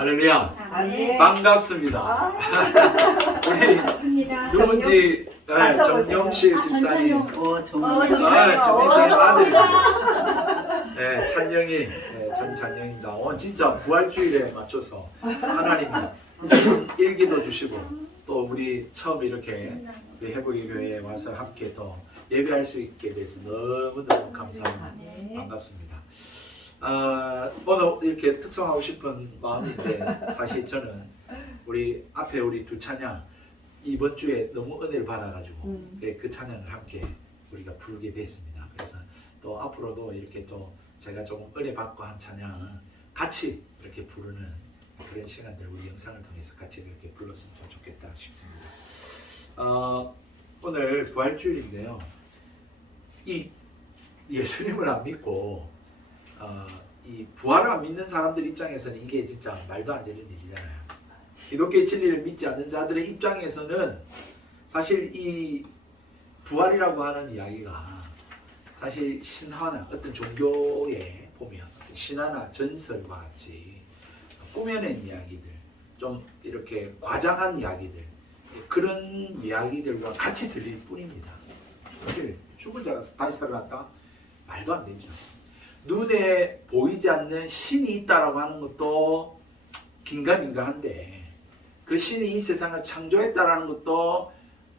할렐루야. 아멘. 반갑습니다. 우리 반갑습니다. 누군지 맞춰보세요. 정영식 집사님. 정말. 정영식 아들. 네, 찬영이, 정찬영입니다. 오늘 진짜 부활주일에 맞춰서 하나님이 일기도 주시고 또 우리 처음 이렇게 우리 회복의 교회에 와서 함께 더 예배할 수 있게 돼서 너무너무 감사합니다. 반갑습니다. 오늘 이렇게 특성하고 싶은 마음인데 사실 저는 우리 앞에 우리 두 찬양 이번 주에 너무 은혜를 받아가지고 그 찬양을 함께 우리가 부르게 됐습니다. 그래서 또 앞으로도 이렇게 또 제가 조금 은혜 받고 한 찬양 같이 이렇게 부르는 그런 시간들 우리 영상을 통해서 같이 이렇게 불렀으면 참 좋겠다 싶습니다. 오늘 부활주일인데요. 이 예수님을 안 믿고 이 부활을 안 믿는 사람들 입장에서는 이게 진짜 말도 안 되는 일이잖아요. 기독교의 진리를 믿지 않는 자들의 입장에서는 사실 이 부활이라고 하는 이야기가 사실 신화나 어떤 종교에 보면 신화나 전설과 같이 꾸며낸 이야기들, 좀 이렇게 과장한 이야기들, 그런 이야기들과 같이 들릴 뿐입니다. 사실 죽은 자가 다시 살아났다? 말도 안 되죠. 눈에 보이지 않는 신이 있다라고 하는 것도 긴가민가한데 그 신이 이 세상을 창조했다라는 것도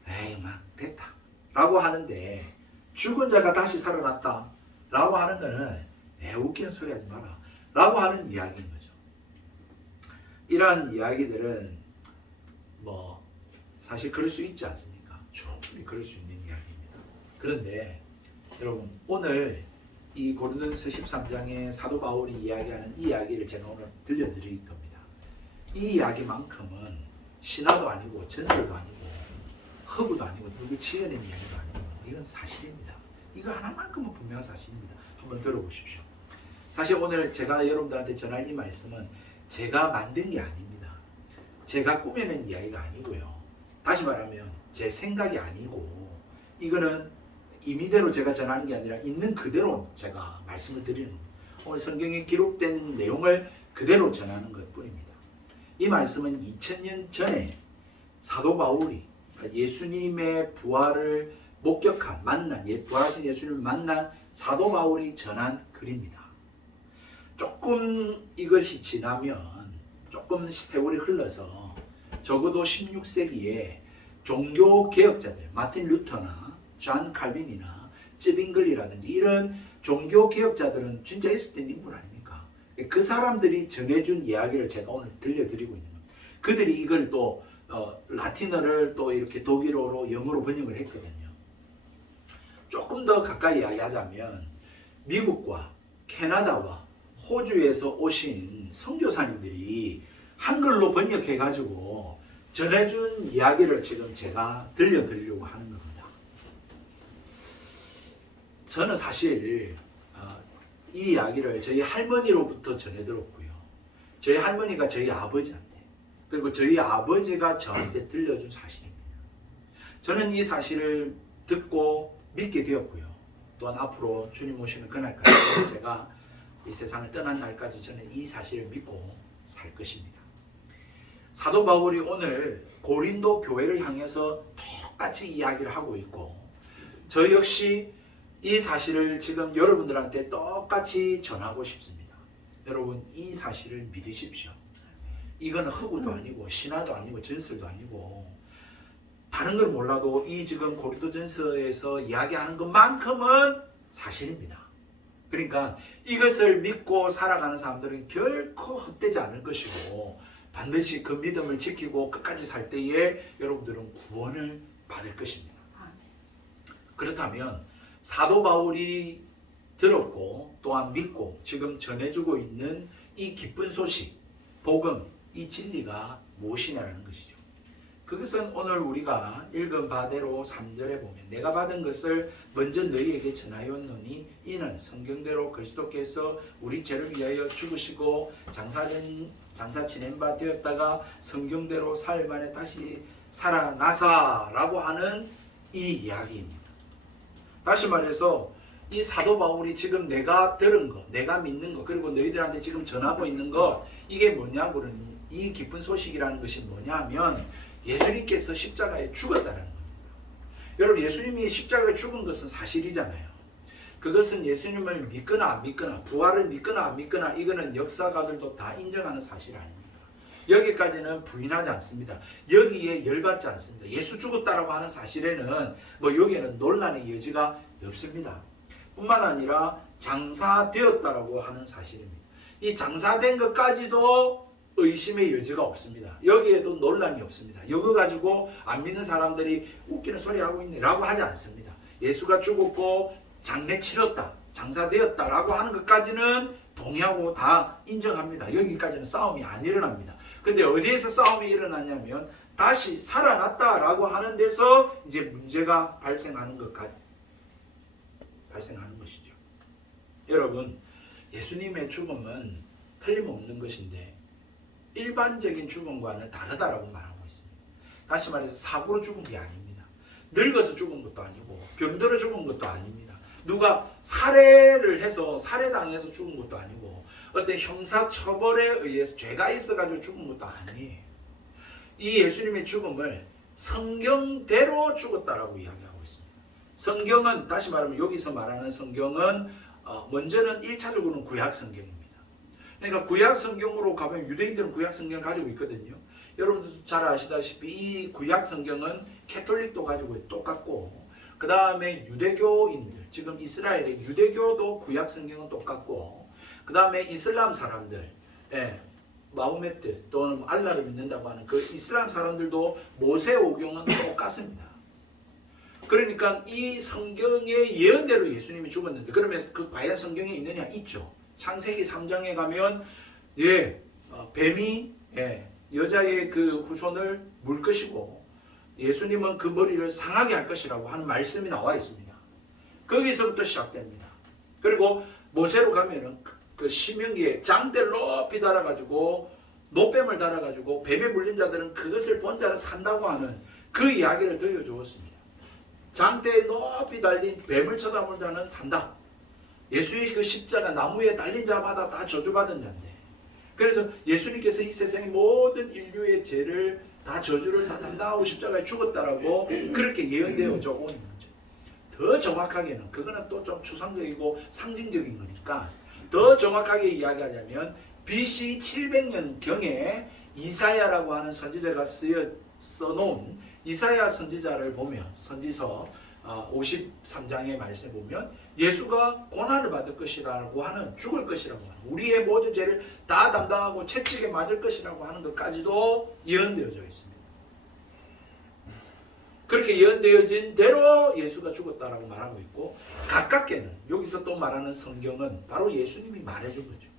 에이 막 됐다 라고 하는데 죽은 자가 다시 살아났다 라고 하는 거는 웃기는 소리 하지 마라 라고 하는 이야기인 거죠. 이러한 이야기들은 뭐 사실 그럴 수 있지 않습니까? 충분히 그럴 수 있는 이야기입니다. 그런데 여러분 오늘 이 고린도전서 13장에 사도 바울이 이야기하는 이 이야기를 제가 오늘 들려드릴 겁니다. 이 이야기만큼은 신화도 아니고 전설도 아니고 허구도 아니고 누구 지어낸 이야기도 아니고 이건 사실입니다. 이거 하나만큼은 분명한 사실입니다. 한번 들어보십시오. 사실 오늘 제가 여러분들한테 전할 이 말씀은 제가 만든 게 아닙니다. 제가 꾸며낸 이야기가 아니고요. 다시 말하면 제 생각이 아니고 이거는 임의대로 제가 전하는 게 아니라 있는 그대로 제가 말씀을 드리는 겁니다. 오늘 성경에 기록된 내용을 그대로 전하는 것 뿐입니다. 이 말씀은 2000년 전에 사도 바울이 예수님의 부활을 목격한, 만난, 부활하신 예수님을 만난 사도 바울이 전한 글입니다. 조금 이것이 지나면, 조금 세월이 흘러서 적어도 16세기에 종교 개혁자들, 마틴 루터나 존 칼빈이나 쯔빙글이라든지 이런 종교 개혁자들은 진짜 있었던 인물 아닙니까? 그 사람들이 전해준 이야기를 제가 오늘 들려드리고 있는 겁니다. 그들이 이걸 또 라틴어를 또 이렇게 독일어로 영어로 번역을 했거든요. 조금 더 가까이 이야기하자면 미국과 캐나다와 호주에서 오신 선교사님들이 한글로 번역해 가지고 전해준 이야기를 지금 제가 들려드리려고 하는 겁니다. 저는 사실 이 이야기를 저희 할머니로부터 전해 들었고요. 저희 할머니가 저희 아버지한테, 그리고 저희 아버지가 저한테 들려준 사실입니다. 저는 이 사실을 듣고 믿게 되었고요. 또한 앞으로 주님 오시는 그날까지 제가 이 세상을 떠난 날까지 저는 이 사실을 믿고 살 것입니다. 사도 바울이 오늘 고린도 교회를 향해서 똑같이 이야기를 하고 있고 저 역시 이 사실을 지금 여러분들한테 똑같이 전하고 싶습니다. 여러분 이 사실을 믿으십시오. 이건 허구도 아니고 신화도 아니고 전설도 아니고 다른 걸 몰라도 이 지금 고린도전서에서 이야기하는 것만큼은 사실입니다. 그러니까 이것을 믿고 살아가는 사람들은 결코 헛되지 않을 것이고 반드시 그 믿음을 지키고 끝까지 살 때에 여러분들은 구원을 받을 것입니다. 그렇다면 사도 바울이 들었고 또한 믿고 지금 전해주고 있는 이 기쁜 소식, 복음, 이 진리가 무엇이냐라는 것이죠. 그것은 오늘 우리가 읽은 바대로 3절에 보면 내가 받은 것을 먼저 너희에게 전하였노니 이는 성경대로 그리스도께서 우리 죄를 위하여 죽으시고 장사 지낸 바 되었다가 성경대로 사흘 만에 다시 살아나사라고 하는 이 이야기입니다. 다시 말해서 이 사도 바울이 지금 내가 들은 것, 내가 믿는 것, 그리고 너희들한테 지금 전하고 있는 것, 이게 뭐냐고 이 기쁜 소식이라는 것이 뭐냐면 예수님께서 십자가에 죽었다는 겁니다. 여러분, 예수님이 십자가에 죽은 것은 사실이잖아요. 그것은 예수님을 믿거나 안 믿거나, 부활을 믿거나 안 믿거나, 이거는 역사가들도 다 인정하는 사실 아닙니까? 여기까지는 부인하지 않습니다. 여기에 열받지 않습니다. 예수 죽었다라고 하는 사실에는 여기에는 논란의 여지가 없습니다. 뿐만 아니라 장사되었다라고 하는 사실입니다. 이 장사된 것까지도 의심의 여지가 없습니다. 여기에도 논란이 없습니다. 이거 가지고 안 믿는 사람들이 웃기는 소리 하고 있네 라고 하지 않습니다. 예수가 죽었고 장례 치렀다, 장사되었다라고 하는 것까지는 동의하고 다 인정합니다. 여기까지는 싸움이 안 일어납니다. 근데 어디에서 싸움이 일어나냐면 다시 살아났다라고 하는 데서 이제 문제가 발생하는 것이죠. 여러분, 예수님의 죽음은 틀림없는 것인데 일반적인 죽음과는 다르다라고 말하고 있습니다. 다시 말해서 사고로 죽은 게 아닙니다. 늙어서 죽은 것도 아니고 병들어 죽은 것도 아닙니다. 누가 살해를 해서 살해당해서 죽은 것도 아니고 어떤 형사처벌에 의해서 죄가 있어가지고 죽은 것도 아니에요. 이 예수님의 죽음을 성경대로 죽었다라고 이야기하고 있습니다. 성경은 다시 말하면 여기서 말하는 성경은 먼저는 1차적으로는 구약 성경입니다. 그러니까 구약 성경으로 가면 유대인들은 구약 성경을 가지고 있거든요. 여러분들도 잘 아시다시피 이 구약 성경은 캐톨릭도 가지고 똑같고, 그 다음에 유대교인들, 지금 이스라엘의 유대교도 구약 성경은 똑같고, 그 다음에 이슬람 사람들, 마호메트 또는 알라를 믿는다고 하는 그 이슬람 사람들도 모세오경은 똑같습니다. 그러니까 이 성경의 예언대로 예수님이 죽었는데, 그러면 그 과연 성경에 있느냐? 있죠. 창세기 3장에 가면 뱀이 여자의 그 후손을 물 것이고 예수님은 그 머리를 상하게 할 것이라고 하는 말씀이 나와 있습니다. 거기서부터 시작됩니다. 그리고 모세로 가면은 그 신명기에 장대를 높이 달아가지고 노뱀을 달아가지고 뱀에 물린 자들은 그것을 본 자는 산다고 하는 그 이야기를 들려주었습니다. 장대에 높이 달린 뱀을 쳐다본 자는 산다. 예수의 그 십자가 나무에 달린 자마다 다 저주받은 자인데, 그래서 예수님께서 이 세상의 모든 인류의 죄를 다 저주를 다 담당하고 십자가에 죽었다라고 그렇게 예언되어져 온 거죠. 더 정확하게는 그거는 또 좀 추상적이고 상징적인 거니까 더 정확하게 이야기하자면 BC 700년경에 이사야라고 하는 선지자가 써놓은 이사야 선지자를 보면, 선지서 53장의 말씀에 보면 예수가 고난을 받을 것이라고 하는, 죽을 것이라고 하는, 우리의 모든 죄를 다 담당하고 채찍에 맞을 것이라고 하는 것까지도 예언되어져 있습니다. 그렇게 예언되어진 대로 예수가 죽었다라고 말하고 있고, 가깝게는 여기서 또 말하는 성경은 바로 예수님이 말해준 거죠.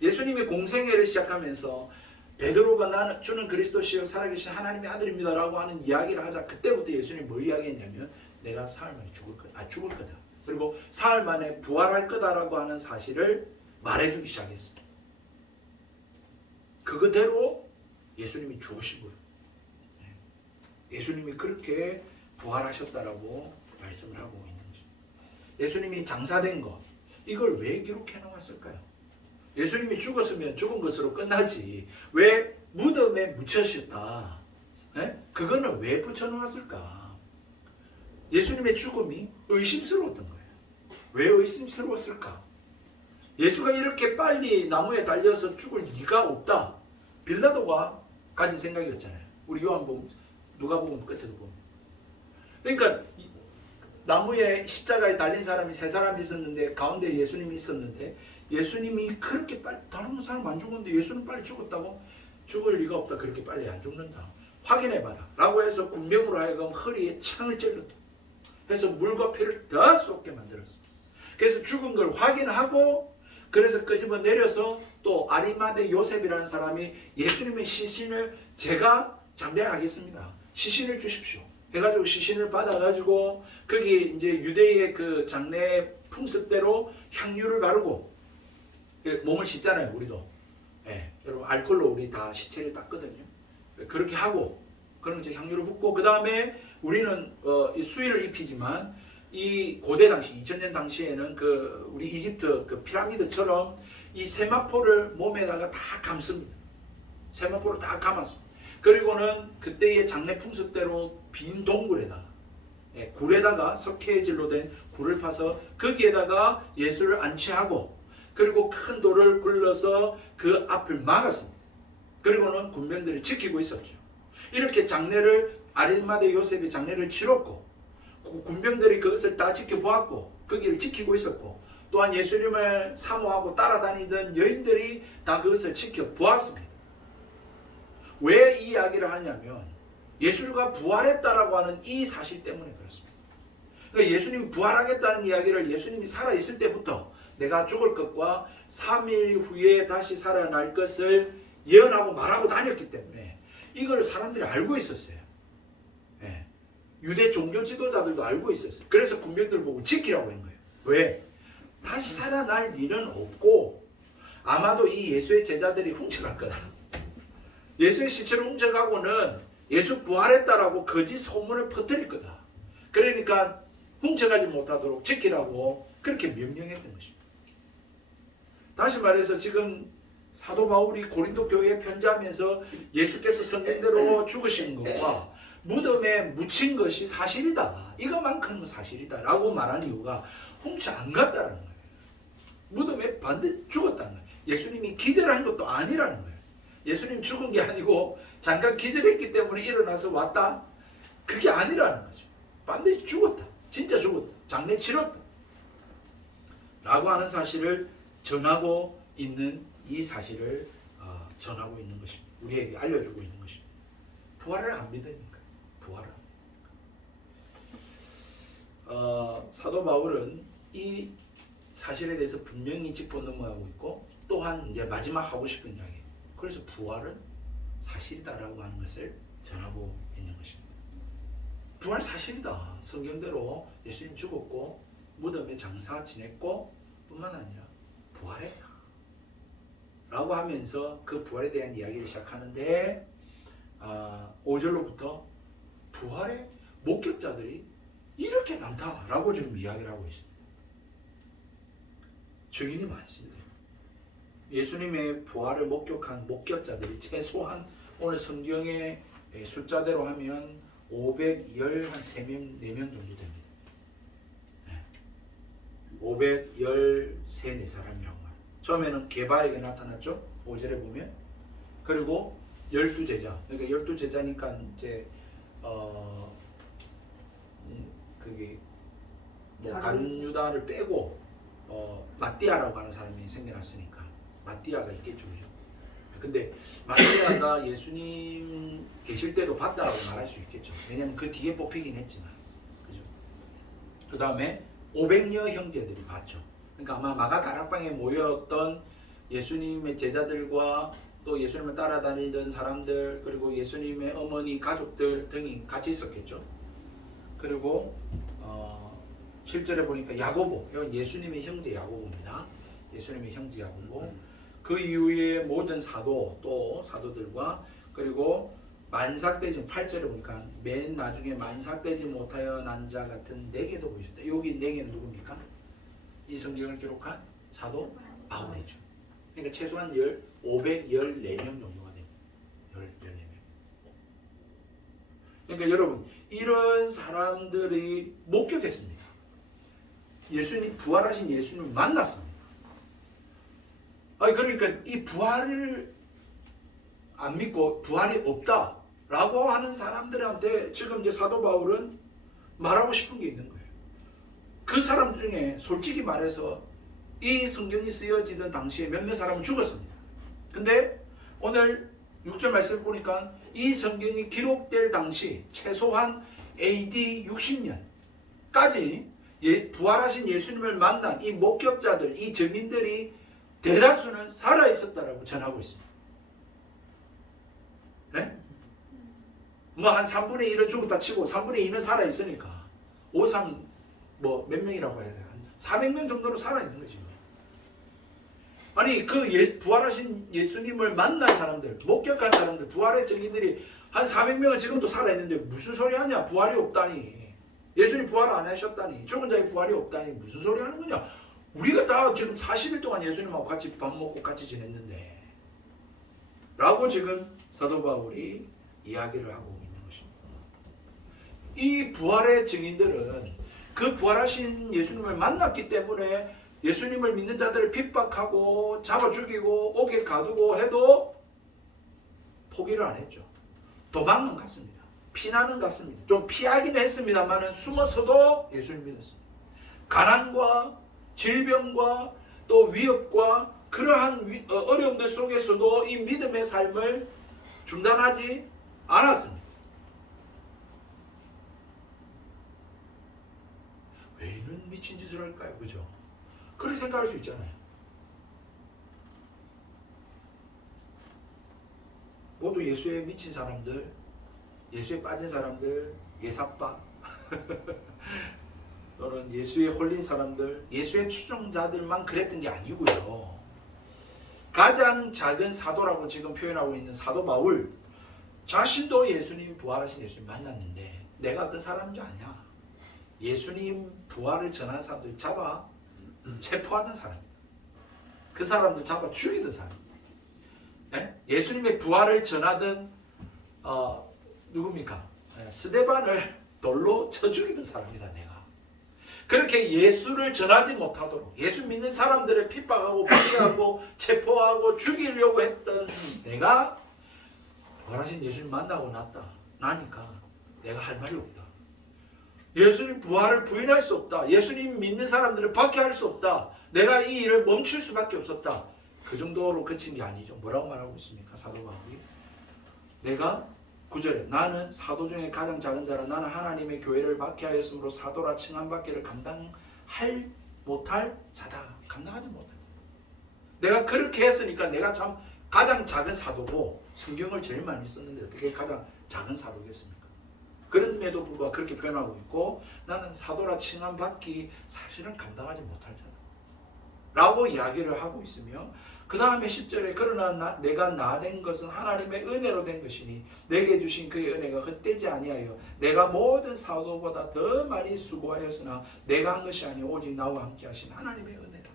예수님이 공생애를 시작하면서 베드로가 나는 주는 그리스도시요 살아계신 하나님의 아들입니다 라고 하는 이야기를 하자, 그때부터 예수님이 뭘 이야기했냐면 내가 사흘 만에 죽을 거다. 그리고 사흘 만에 부활할 거다라고 하는 사실을 말해주기 시작했습니다. 그거대로 예수님이 죽으신 거예요. 예수님이 그렇게 부활하셨다라고 말씀을 하고 있는 거죠. 예수님이 장사된 것, 이걸 왜 기록해 놓았을까요? 예수님이 죽었으면 죽은 것으로 끝나지 왜 무덤에 묻혀셨다, 그거는 왜 붙여놓았을까? 예수님의 죽음이 의심스러웠던 거예요. 왜 의심스러웠을까? 예수가 이렇게 빨리 나무에 달려서 죽을 리가 없다. 빌라도가 가진 생각이었잖아요. 우리 요한복음 누가복음 끝에도 보면. 그러니까 나무에 십자가에 달린 사람이 세 사람이 있었는데 가운데 예수님이 있었는데, 예수님이 그렇게 빨리, 다른 사람 안 죽었는데 예수는 빨리 죽었다고? 죽을 리가 없다. 그렇게 빨리 안 죽는다. 확인해봐라 라고 해서 군병으로 하여금 허리에 창을 찔렀다. 해서 물과 피를 더 쏟게 만들었어. 그래서 죽은 걸 확인하고, 그래서 끄집어 내려서 또 아리마대 요셉이라는 사람이 예수님의 시신을 제가 장례하겠습니다, 시신을 주십시오 해가지고 시신을 받아가지고 거기 이제 유대의 그 장례 풍습대로 향유를 바르고, 몸을 씻잖아요 우리도. 여러분 알코올로 우리 다 시체를 닦거든요. 그렇게 하고, 그럼 이제 향유를 붓고, 그 다음에 우리는 수의를 입히지만 이 고대 당시 2000년 당시에는 그 우리 이집트 그 피라미드처럼 이 세마포를 몸에다가 다 감습니다. 세마포로 다 감았습니다. 그리고는 그때의 장례 풍습대로 빈 동굴에다가 굴에다가 석회질로 된 굴을 파서 거기에다가 예수를 안치하고 그리고 큰 돌을 굴러서 그 앞을 막았습니다. 그리고는 군병들이 지키고 있었죠. 이렇게 장례를 아리마대 요셉이 장례를 치렀고 군병들이 그것을 다 지켜보았고 거기를 지키고 있었고 또한 예수님을 사모하고 따라다니던 여인들이 다 그것을 지켜보았습니다. 왜 이 이야기를 하냐면 예수가 부활했다라고 하는 이 사실 때문에 그렇습니다. 그러니까 예수님이 부활하겠다는 이야기를 예수님이 살아있을 때부터 내가 죽을 것과 3일 후에 다시 살아날 것을 예언하고 말하고 다녔기 때문에 이걸 사람들이 알고 있었어요. 예. 유대 종교 지도자들도 알고 있었어요. 그래서 군병들 보고 지키라고 한 거예요. 왜? 다시 살아날 일은 없고 아마도 이 예수의 제자들이 훔쳐갈 거다. 예수의 시체를 훔쳐가고는 예수 부활했다라고 거짓 소문을 퍼뜨릴 거다. 그러니까 훔쳐가지 못하도록 지키라고 그렇게 명령했던 것입니다. 다시 말해서 지금 사도 바울이 고린도 교회에 편지하면서 예수께서 성경대로 죽으신 것과 무덤에 묻힌 것이 사실이다. 이것만큼은 사실이다. 라고 말한 이유가 훔쳐 안 갔다는 거예요. 무덤에 반드시 죽었다는 거예요. 예수님이 기절한 것도 아니라는 거예요. 예수님 죽은 게 아니고 잠깐 기절했기 때문에 일어나서 왔다. 그게 아니라는 거죠. 반드시 죽었다. 진짜 죽었다. 장례 치렀다. 라고 하는 사실을 전하고 있는 이 사실을 전하고 있는 것입니다. 우리에게 알려주고 있는 것입니다. 부활을 안 믿으니까. 부활을 안 믿으니까. 사도 바울은 이 사실에 대해서 분명히 짚고 넘어가고 있고 또한 이제 마지막 하고 싶은 이야기. 그래서 부활은 사실이다라고 하는 것을 전하고 있는 것입니다. 부활 사실이다. 성경대로 예수님 죽었고 무덤에 장사 지냈고 뿐만 아니라 부활했다. 라고 하면서 그 부활에 대한 이야기를 시작하는데 5절로부터 부활의 목격자들이 이렇게 많다라고 지금 이야기를 하고 있습니다. 증인이 많습니다. 예수님의 부활을 목격한 목격자들이 최소한 오늘 성경의 숫자대로 하면 513명, 4명 정도 됩니다. 513, 4사람이라고 말합니다. 처음에는 게바에게 나타났죠. 5절에 보면. 그리고 12제자. 그러니까 12제자니까 이제 그게 뭐 간유다를 빼고 마띠아라고 하는 사람이 생겨났으니까 마띠아가 있겠죠. 그죠? 근데 마띠아가 예수님 계실 때도 봤다라고 말할 수 있겠죠. 왜냐면 그 뒤에 뽑히긴 했지만. 그죠? 그 다음에 500여 형제들이 봤죠. 그러니까 아마 마가 다락방에 모였던 예수님의 제자들과 또 예수님을 따라다니던 사람들 그리고 예수님의 어머니 가족들 등이 같이 있었겠죠. 그리고 7절에 보니까 야고보, 이건 예수님의 형제 야고보입니다. 예수님의 형제 야고보. 그 이후에 모든 사도 또 사도들과 그리고 만삭되지 8절에 보니까 맨 나중에 만삭되지 못하여 난 자 같은 4개도 보셨다. 여기 4개는 누굽니까? 이 성경을 기록한 사도 바울이죠. 그러니까 최소한 514명 정도가 됩니다. 14명. 그러니까 여러분 이런 사람들이 목격했습니다. 예수님 부활하신 예수님을 만났습니다. 아니 그러니까 이 부활을 안 믿고 부활이 없다라고 하는 사람들한테 지금 이제 사도 바울은 말하고 싶은 게 있는 거예요. 그 사람 중에 솔직히 말해서 이 성경이 쓰여지던 당시에 몇몇 사람은 죽었습니다. 근데 오늘 6절 말씀 보니까 이 성경이 기록될 당시 최소한 AD 60년까지 부활하신 예수님을 만난 이 목격자들, 이 증인들이 대다수는 살아있었다라고 전하고 있습니다. 네? 뭐 한 3분의 1은 죽었다 치고 3분의 2는 살아있으니까 5, 3 뭐 몇 명이라고 해야 돼요? 400명 정도로 살아있는 거지. 아니 그 부활하신 예수님을 만난 사람들, 목격한 사람들, 부활의 증인들이 한 400명은 지금도 살아있는데 무슨 소리 하냐? 부활이 없다니. 예수님 부활 안 하셨다니. 죽은 자의 부활이 없다니. 무슨 소리 하는 거냐? 우리가 다 지금 40일 동안 예수님하고 같이 밥 먹고 같이 지냈는데 라고 지금 사도 바울이 이야기를 하고 있는 것입니다. 이 부활의 증인들은 그 부활하신 예수님을 만났기 때문에 예수님을 믿는 자들을 핍박하고 잡아 죽이고 옥에 가두고 해도 포기를 안 했죠. 도망은 갔습니다. 피난은 갔습니다. 좀 피하긴 했습니다만 숨어서도 예수님 믿었습니다. 가난과 질병과 또 위협과 그러한 어려움들 속에서도 이 믿음의 삶을 중단하지 않았습니다. 왜 이런 미친 짓을 할까요? 그죠? 그렇게 생각할 수 있잖아요. 모두 예수에 미친 사람들, 예수에 빠진 사람들, 예사빠 또는 예수에 홀린 사람들, 예수의 추종자들만 그랬던 게 아니고요. 가장 작은 사도라고 지금 표현하고 있는 사도 바울 자신도 예수님 부활하신 예수님 만났는데 내가 어떤 사람인 줄 아냐? 예수님 부활을 전하는 사람들 잡아 체포하는 사람입니다. 그 사람들 잡아 죽이던 사람입니다. 예수님의 부활을 전하던 누굽니까? 스데반을 돌로 쳐 죽이던 사람이다 내가. 그렇게 예수를 전하지 못하도록 예수 믿는 사람들을 핍박하고 박해하고 체포하고 죽이려고 했던 내가 부활하신 예수님 만나고 나니까 내가 할 말이 없다. 예수님 부활을 부인할 수 없다. 예수님 믿는 사람들을 박해할 수 없다. 내가 이 일을 멈출 수밖에 없었다. 그 정도로 그친 게 아니죠. 뭐라고 말하고 있습니까? 사도 바울이. 내가 9절에 나는 사도 중에 가장 작은 자라 나는 하나님의 교회를 박해하였으므로 사도라 칭함 받기를 못할 자다. 감당하지 못한다. 내가 그렇게 했으니까 내가 참 가장 작은 사도고 성경을 제일 많이 썼는데 어떻게 가장 작은 사도겠습니까? 그럼에도 불구하고 그렇게 표현하고 있고 나는 사도라 칭함 받기 사실은 감당하지 못할 자다 라고 이야기를 하고 있으며 그 다음에 10절에 그러나 내가 나된 것은 하나님의 은혜로 된 것이니 내게 주신 그의 은혜가 헛되지 아니하여 내가 모든 사도보다 더 많이 수고하였으나 내가 한 것이 아니오 오직 나와 함께 하신 하나님의 은혜다.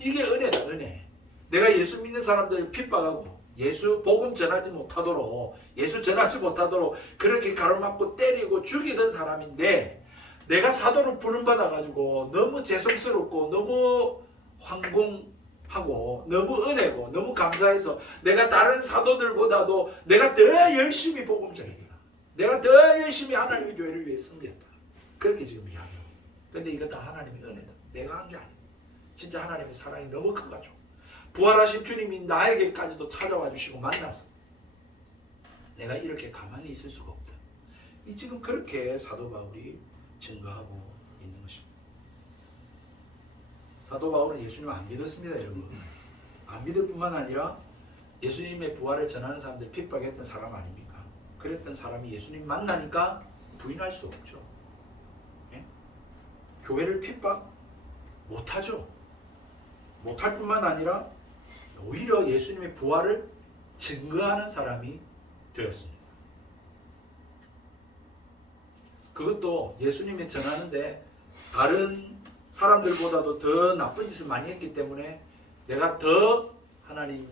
이게 은혜다. 은혜. 내가 예수 믿는 사람들을 핍박하고 예수 복음 전하지 못하도록 그렇게 가로막고 때리고 죽이던 사람인데 내가 사도로 부름받아가지고 너무 죄송스럽고 너무 황공하고 너무 은혜고 너무 감사해서 내가 다른 사도들보다도 내가 더 열심히 복음 전했다. 내가 더 열심히 하나님의 교회를 위해 섬겼다. 그렇게 지금 이야기해요. 근데 이건 다 하나님의 은혜다. 내가 한 게 아니다. 진짜 하나님의 사랑이 너무 커가지고 부활하신 주님이 나에게까지도 찾아와 주시고 만났어. 내가 이렇게 가만히 있을 수가 없다. 이 지금 그렇게 사도 바울이 증거하고 있는 것입니다. 사도 바울은 예수님을 안 믿었습니다, 여러분. 안 믿을 뿐만 아니라 예수님의 부활을 전하는 사람들 핍박했던 사람 아닙니까? 그랬던 사람이 예수님 만나니까 부인할 수 없죠. 예? 교회를 핍박 못하죠. 못할 뿐만 아니라 오히려 예수님의 부활을 증거하는 사람이 되었습니다. 그것도 예수님이 전하는데 다른 사람들보다도 더 나쁜 짓을 많이 했기 때문에 내가 더 하나님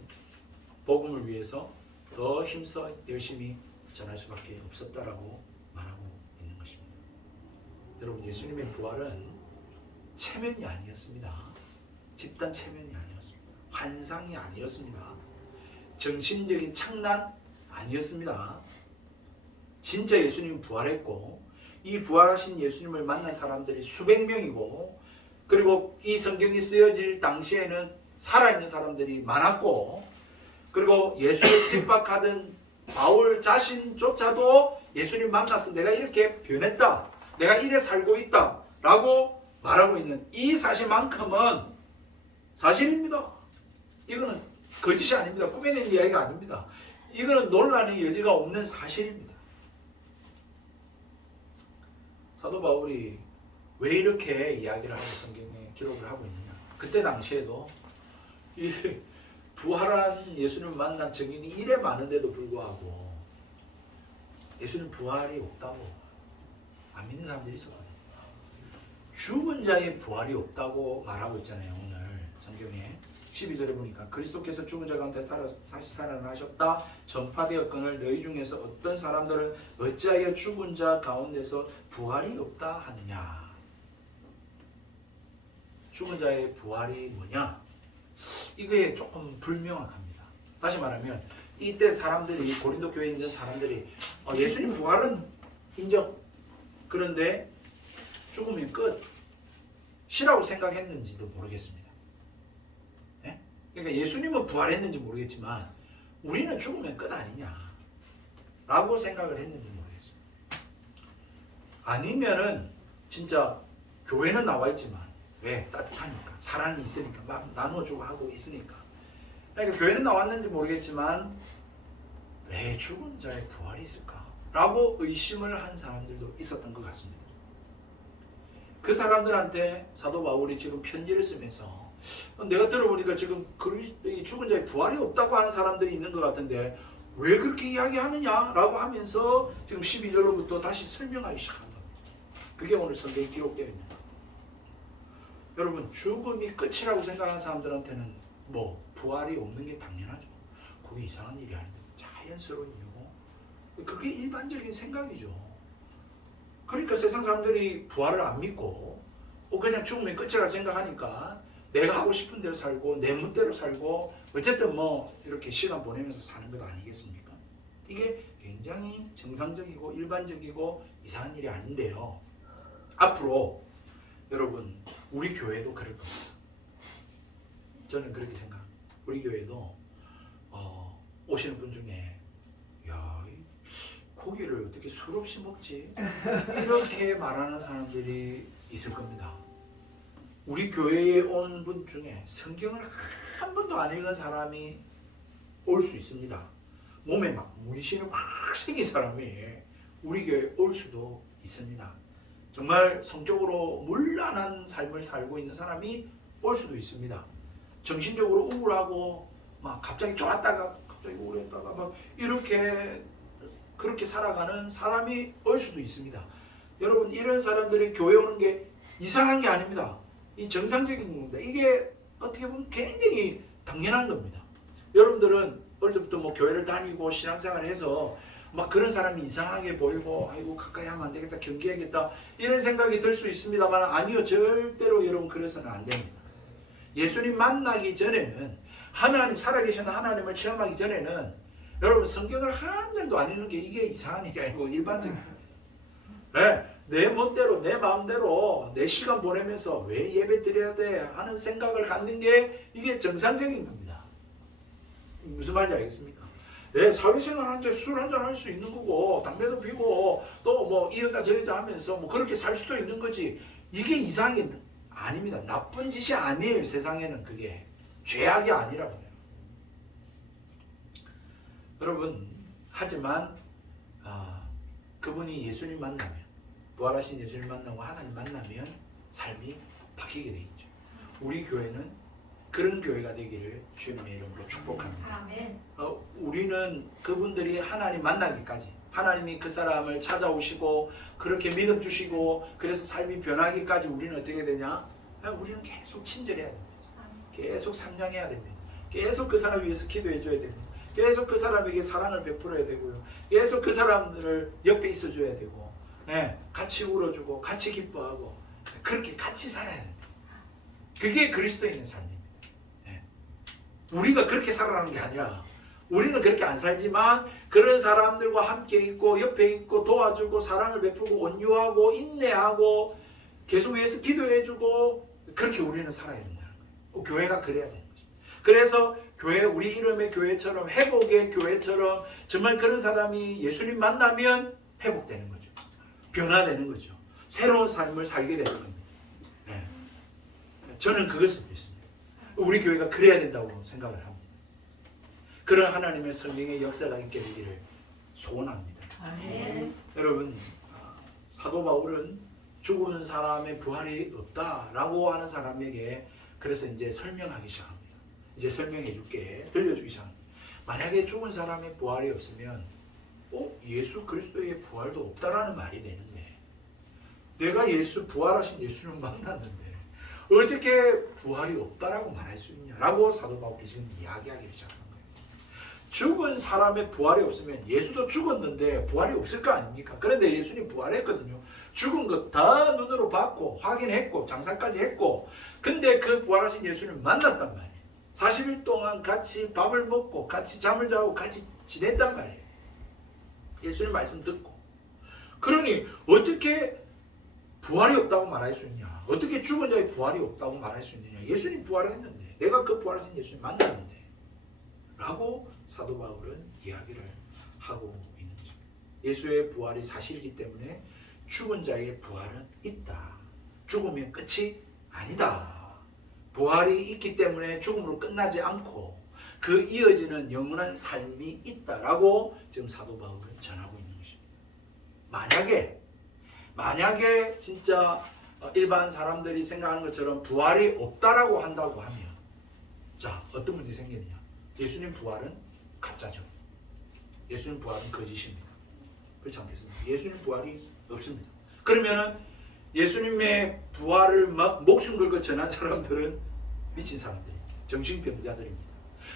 복음을 위해서 더 힘써 열심히 전할 수밖에 없었다라고 말하고 있는 것입니다. 여러분, 예수님의 부활은 체면이 아니었습니다. 집단 체면이 아니었습니다. 환상이 아니었습니다. 정신적인 착란 아니었습니다. 진짜 예수님이 부활했고 이 부활하신 예수님을 만난 사람들이 수백 명이고 그리고 이 성경이 쓰여질 당시에는 살아있는 사람들이 많았고 그리고 예수를 핍박하던 바울 자신조차도 예수님 만나서 내가 이렇게 변했다. 내가 이래 살고 있다. 라고 말하고 있는 이 사실만큼은 사실입니다. 이거는 거짓이 아닙니다. 꾸며낸 이야기가 아닙니다. 이거는 논란의 여지가 없는 사실입니다. 사도 바울이 왜 이렇게 이야기를 하고 성경에 기록을 하고 있느냐. 그때 당시에도 이 부활한 예수님을 만난 증인이 이래 많은데도 불구하고 예수님 부활이 없다고 안 믿는 사람들이 있었거든요. 죽은 자의 부활이 없다고 말하고 있잖아요. 오늘 성경에 12절에 보니까 그리스도께서 죽은 자 가운데 다시 살아나셨다 전파되었거늘 너희 중에서 어떤 사람들은 어찌하여 죽은 자 가운데서 부활이 없다 하느냐. 죽은 자의 부활이 뭐냐? 이게 조금 불명확합니다. 다시 말하면 이때 사람들이 고린도 교회에 있는 사람들이 예수님 부활은 인정. 그런데 죽으면 끝이라고 생각했는지도 모르겠습니다. 예? 그러니까 예수님은 부활했는지 모르겠지만 우리는 죽으면 끝 아니냐 라고 생각을 했는지 모르겠습니다. 아니면은 진짜 교회는 나와 있지만 왜? 따뜻하니까 사랑이 있으니까 막 나눠주고 하고 있으니까 그러니까 교회는 나왔는지 모르겠지만 왜 죽은 자의 부활이 있을까? 라고 의심을 한 사람들도 있었던 것 같습니다. 그 사람들한테 사도 바울이 지금 편지를 쓰면서 내가 들어보니까 지금 죽은 자의 부활이 없다고 하는 사람들이 있는 것 같은데 왜 그렇게 이야기하느냐? 라고 하면서 지금 12절로부터 다시 설명하기 시작한 겁니다. 그게 오늘 성경에 기록되어 있는 거예요. 여러분 죽음이 끝이라고 생각하는 사람들한테는 뭐 부활이 없는 게 당연하죠. 그게 이상한 일이 아닌데 자연스러운 일이고 그게 일반적인 생각이죠. 그러니까 세상 사람들이 부활을 안 믿고 그냥 죽으면 끝이라고 생각하니까 내가 하고 싶은 대로 살고 내 멋대로 살고 어쨌든 뭐 이렇게 시간 보내면서 사는 것 아니겠습니까? 이게 굉장히 정상적이고 일반적이고 이상한 일이 아닌데요. 앞으로 여러분 우리 교회도 그럴 겁니다. 저는 그렇게 생각합니다. 우리 교회도 오시는 분 중에 야, 고기를 어떻게 수없이 먹지? 이렇게 말하는 사람들이 있을 겁니다. 우리 교회에 온 분 중에 성경을 한 번도 안 읽은 사람이 올 수 있습니다. 몸에 막 문신이 확 생긴 사람이 우리 교회에 올 수도 있습니다. 정말 성적으로 문란한 삶을 살고 있는 사람이 올 수도 있습니다. 정신적으로 우울하고 막 갑자기 좋았다가 갑자기 우울했다가 막 이렇게 그렇게 살아가는 사람이 올 수도 있습니다. 여러분 이런 사람들이 교회 오는 게 이상한 게 아닙니다. 이 정상적인 겁니다. 이게 어떻게 보면 굉장히 당연한 겁니다. 여러분들은 어릴 때부터 뭐 교회를 다니고 신앙생활을 해서 막 그런 사람이 이상하게 보이고 아이고 가까이 하면 안 되겠다 경계해야겠다 이런 생각이 들 수 있습니다만 아니요 절대로 여러분 그래서는 안 됩니다. 예수님 만나기 전에는 하나님 살아계신 하나님을 체험하기 전에는 여러분 성경을 한 장도 안 읽는 게 이게 이상한 일이 아니고 일반적인 네, 내 멋대로 내 마음대로 내 시간 보내면서 왜 예배 드려야 돼 하는 생각을 갖는 게 이게 정상적인 겁니다. 무슨 말인지 알겠습니까? 네, 사회생활 하는데 술 한잔 할 수 있는 거고 담배도 피고 또 뭐 이 여자 저 여자 하면서 뭐 그렇게 살 수도 있는 거지 이게 이상한 게 아닙니다. 나쁜 짓이 아니에요. 세상에는 그게 죄악이 아니라고요. 여러분 하지만 그분이 예수님 만나면 부활하신 예수님 만나고 하나님 만나면 삶이 바뀌게 돼 있죠. 우리 교회는 그런 교회가 되기를 주님의 이름으로 축복합니다. 아멘. 우리는 그분들이 하나님 만나기까지 하나님이 그 사람을 찾아오시고 그렇게 믿음 주시고 그래서 삶이 변하기까지 우리는 어떻게 되냐? 우리는 계속 친절해야 됩니다. 계속 상냥해야 됩니다. 계속 그 사람 위해서 기도해 줘야 됩니다. 계속 그 사람에게 사랑을 베풀어야 되고요. 계속 그 사람들을 옆에 있어 줘야 되고 같이 울어주고 같이 기뻐하고 그렇게 같이 살아야 됩니다. 그게 그리스도인의 삶입니다. 우리가 그렇게 살아가는 게 아니라 우리는 그렇게 안 살지만 그런 사람들과 함께 있고 옆에 있고 도와주고 사랑을 베풀고 온유하고 인내하고 계속 위해서 기도해주고 그렇게 우리는 살아야 된다는 거예요. 교회가 그래야 되는 거죠. 그래서 교회 우리 이름의 교회처럼 회복의 교회처럼 정말 그런 사람이 예수님 만나면 회복되는 거죠. 변화되는 거죠. 새로운 삶을 살게 되는 겁니다. 저는 그것을 믿습니다. 우리 교회가 그래야 된다고 생각을 합니다. 그런 하나님의 성령의 역사가 있게 되기를 소원합니다. 아멘. 여러분 사도 바울은 죽은 사람의 부활이 없다라고 하는 사람에게 그래서 이제 설명하기 시작합니다. 이제 설명해 줄게 들려주기 시작합니다. 만약에 죽은 사람의 부활이 없으면 예수 그리스도의 부활도 없다라는 말이 되는데 내가 부활하신 예수를 만났는데 어떻게 부활이 없다라고 말할 수 있냐라고 사도 바울이 지금 이야기하기 시작하는 거예요. 죽은 사람의 부활이 없으면 예수도 죽었는데 부활이 없을 거 아닙니까? 그런데 예수님 부활했거든요. 죽은 거 다 눈으로 봤고 확인했고 장사까지 했고, 근데 그 부활하신 예수님 만났단 말이에요. 40일 동안 같이 밥을 먹고 같이 잠을 자고 같이 지냈단 말이에요. 예수님 말씀 듣고. 그러니 어떻게 부활이 없다고 말할 수 있냐? 어떻게 죽은 자의 부활이 없다고 말할 수 있느냐? 예수님 부활했는데, 내가 그 부활하신 예수님 만났는데 라고 사도 바울은 이야기를 하고 있는 거죠. 예수의 부활이 사실이기 때문에 죽은 자의 부활은 있다. 죽으면 끝이 아니다. 부활이 있기 때문에 죽음으로 끝나지 않고 그 이어지는 영원한 삶이 있다라고 지금 사도 바울은 전하고 있는 것입니다. 만약에 진짜 일반 사람들이 생각하는 것처럼 부활이 없다라고 한다고 하면, 자, 어떤 문제가 생기느냐? 예수님 부활은 가짜죠. 예수님 부활은 거짓입니다. 그렇지 않겠습니까? 예수님 부활이 없습니다. 그러면은 예수님의 부활을 막 목숨 걸고 전한 사람들은 미친 사람들입니다. 정신병자들입니다.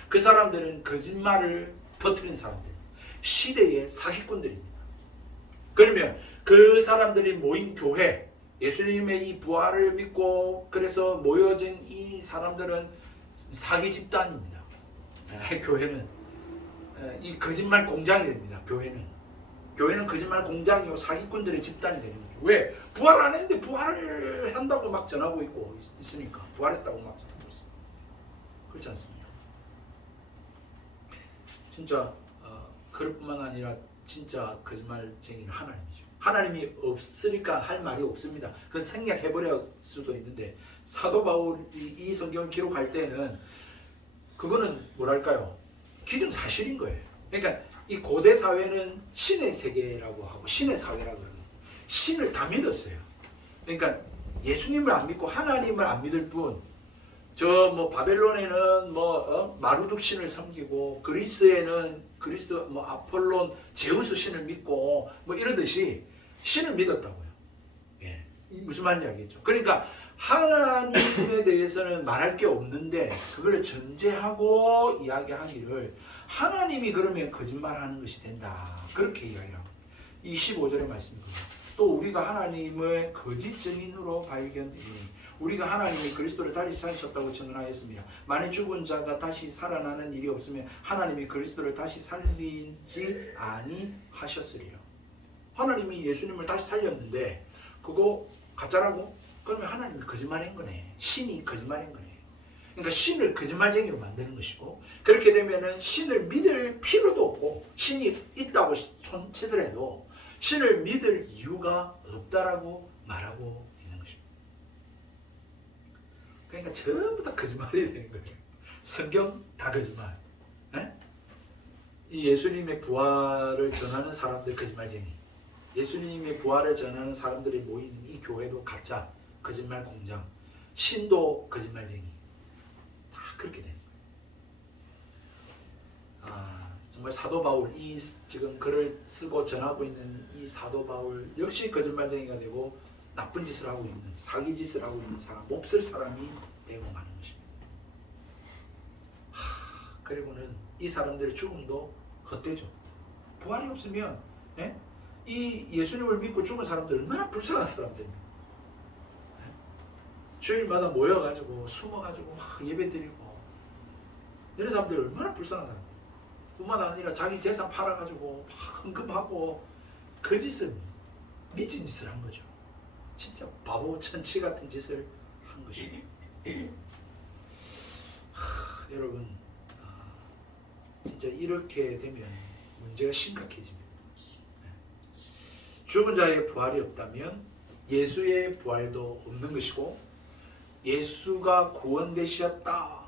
그 사람들은 거짓말을 퍼뜨린 사람들입니다. 시대의 사기꾼들입니다. 그러면 그 사람들이 모인 교회, 예수님의 이 부활을 믿고 그래서 모여진 이 사람들은 사기 집단입니다. 교회는 이 거짓말 공장이 됩니다. 교회는 거짓말 공장이고 사기꾼들의 집단이 되는 거죠. 왜? 부활 안 했는데 부활을 한다고 막 전하고 있으니까. 부활했다고 막 전하고 있어요. 그렇지 않습니까? 진짜 그럴 뿐만 아니라 진짜 거짓말쟁이는 하나님이죠. 하나님이 없으니까 할 말이 없습니다. 그건 생략해버릴 수도 있는데, 사도 바울이 이 성경을 기록할 때는 그거는 뭐랄까요? 기정사실인 거예요. 그러니까 이 고대 사회는 신의 세계라고 하고 신의 사회라고 하거든요. 신을 다 믿었어요. 그러니까 예수님을 안 믿고 하나님을 안 믿을 뿐, 저 뭐 바벨론에는 마루둑 신을 섬기고, 그리스에는 그리스 아폴론, 제우스 신을 믿고 뭐 이러듯이 신을 믿었다고요. 예, 무슨 말인지 알겠죠? 그러니까 하나님에 대해서는 말할 게 없는데 그걸 전제하고 이야기하기를, 하나님이 그러면 거짓말하는 것이 된다, 그렇게 이야기하고 25절의 말씀입니다. 또 우리가 하나님의 거짓 증인으로 발견되니 우리가 하나님이 그리스도를 다시 살리셨다고 증언하였습니다. 만일 죽은 자가 다시 살아나는 일이 없으면 하나님이 그리스도를 다시 살리지 아니하셨으리요. 하나님이 예수님을 다시 살렸는데 그거 가짜라고? 그러면 하나님이 거짓말한 거네. 신이 거짓말한 거네. 그러니까 신을 거짓말쟁이로 만드는 것이고, 그렇게 되면은 신을 믿을 필요도 없고, 신이 있다고 손치더라도 신을 믿을 이유가 없다라고 말하고 있는 것입니다. 그러니까 전부 다 거짓말이 되는 거예요. 성경 다 거짓말. 이 예수님의 부활을 전하는 사람들 거짓말쟁이, 예수님의 부활을 전하는 사람들이 모이는 이 교회도 가짜, 거짓말 공장, 신도 거짓말쟁이, 다 그렇게 되는 거예요. 정말 사도 바울, 이 지금 글을 쓰고 전하고 있는 이 사도 바울 역시 거짓말쟁이가 되고 나쁜 짓을 하고 있는, 사기 짓을 하고 있는 사람, 몹쓸 사람이 되고 마는 것입니다. 그리고는 이 사람들의 죽음도 헛되죠. 부활이 없으면 이 예수님을 믿고 죽은 사람들 얼마나 불쌍한 사람들입니까? 주일마다 모여가지고 숨어가지고 막 예배드리고 이런 사람들 얼마나 불쌍한 사람들. 뿐만 아니라 자기 재산 팔아가지고 막 헌금하고 거짓을, 미친 짓을 한 거죠. 진짜 바보 천치 같은 짓을 한 것입니다. 여러분, 진짜 이렇게 되면 문제가 심각해집니다. 죽은 자의 부활이 없다면 예수의 부활도 없는 것이고, 예수가 구원 되셨다,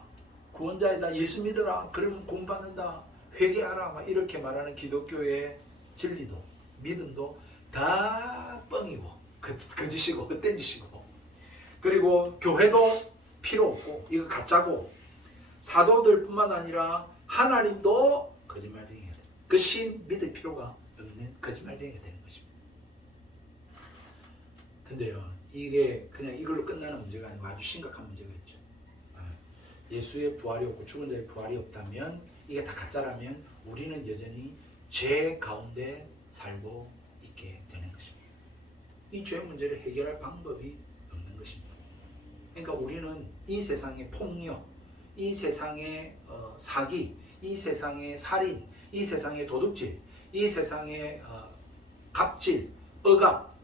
구원자이다, 예수 믿어라, 그러면 구원받는다, 회개하라, 막 이렇게 말하는 기독교의 진리도 믿음도 다 뻥이고 거짓이고 헛된 짓이고, 그리고 교회도 필요 없고 이거 가짜고, 사도들뿐만 아니라 하나님도 거짓말쟁이가 돼요. 그 신 믿을 필요가 없는 거짓말쟁이가 되는 것입니다. 근데요, 이게 그냥 이걸로 끝나는 문제가 아니고 아주 심각한 문제가 있죠. 예수의 부활이 없고 죽은 자의 부활이 없다면, 이게 다 가짜라면 우리는 여전히 죄 가운데 살고 있게 되는 것입니다. 이 죄 문제를 해결할 방법이 없는 것입니다. 그러니까 우리는 이 세상의 폭력, 이 세상의 사기, 이 세상의 살인, 이 세상의 도둑질, 이 세상의 갑질, 억압,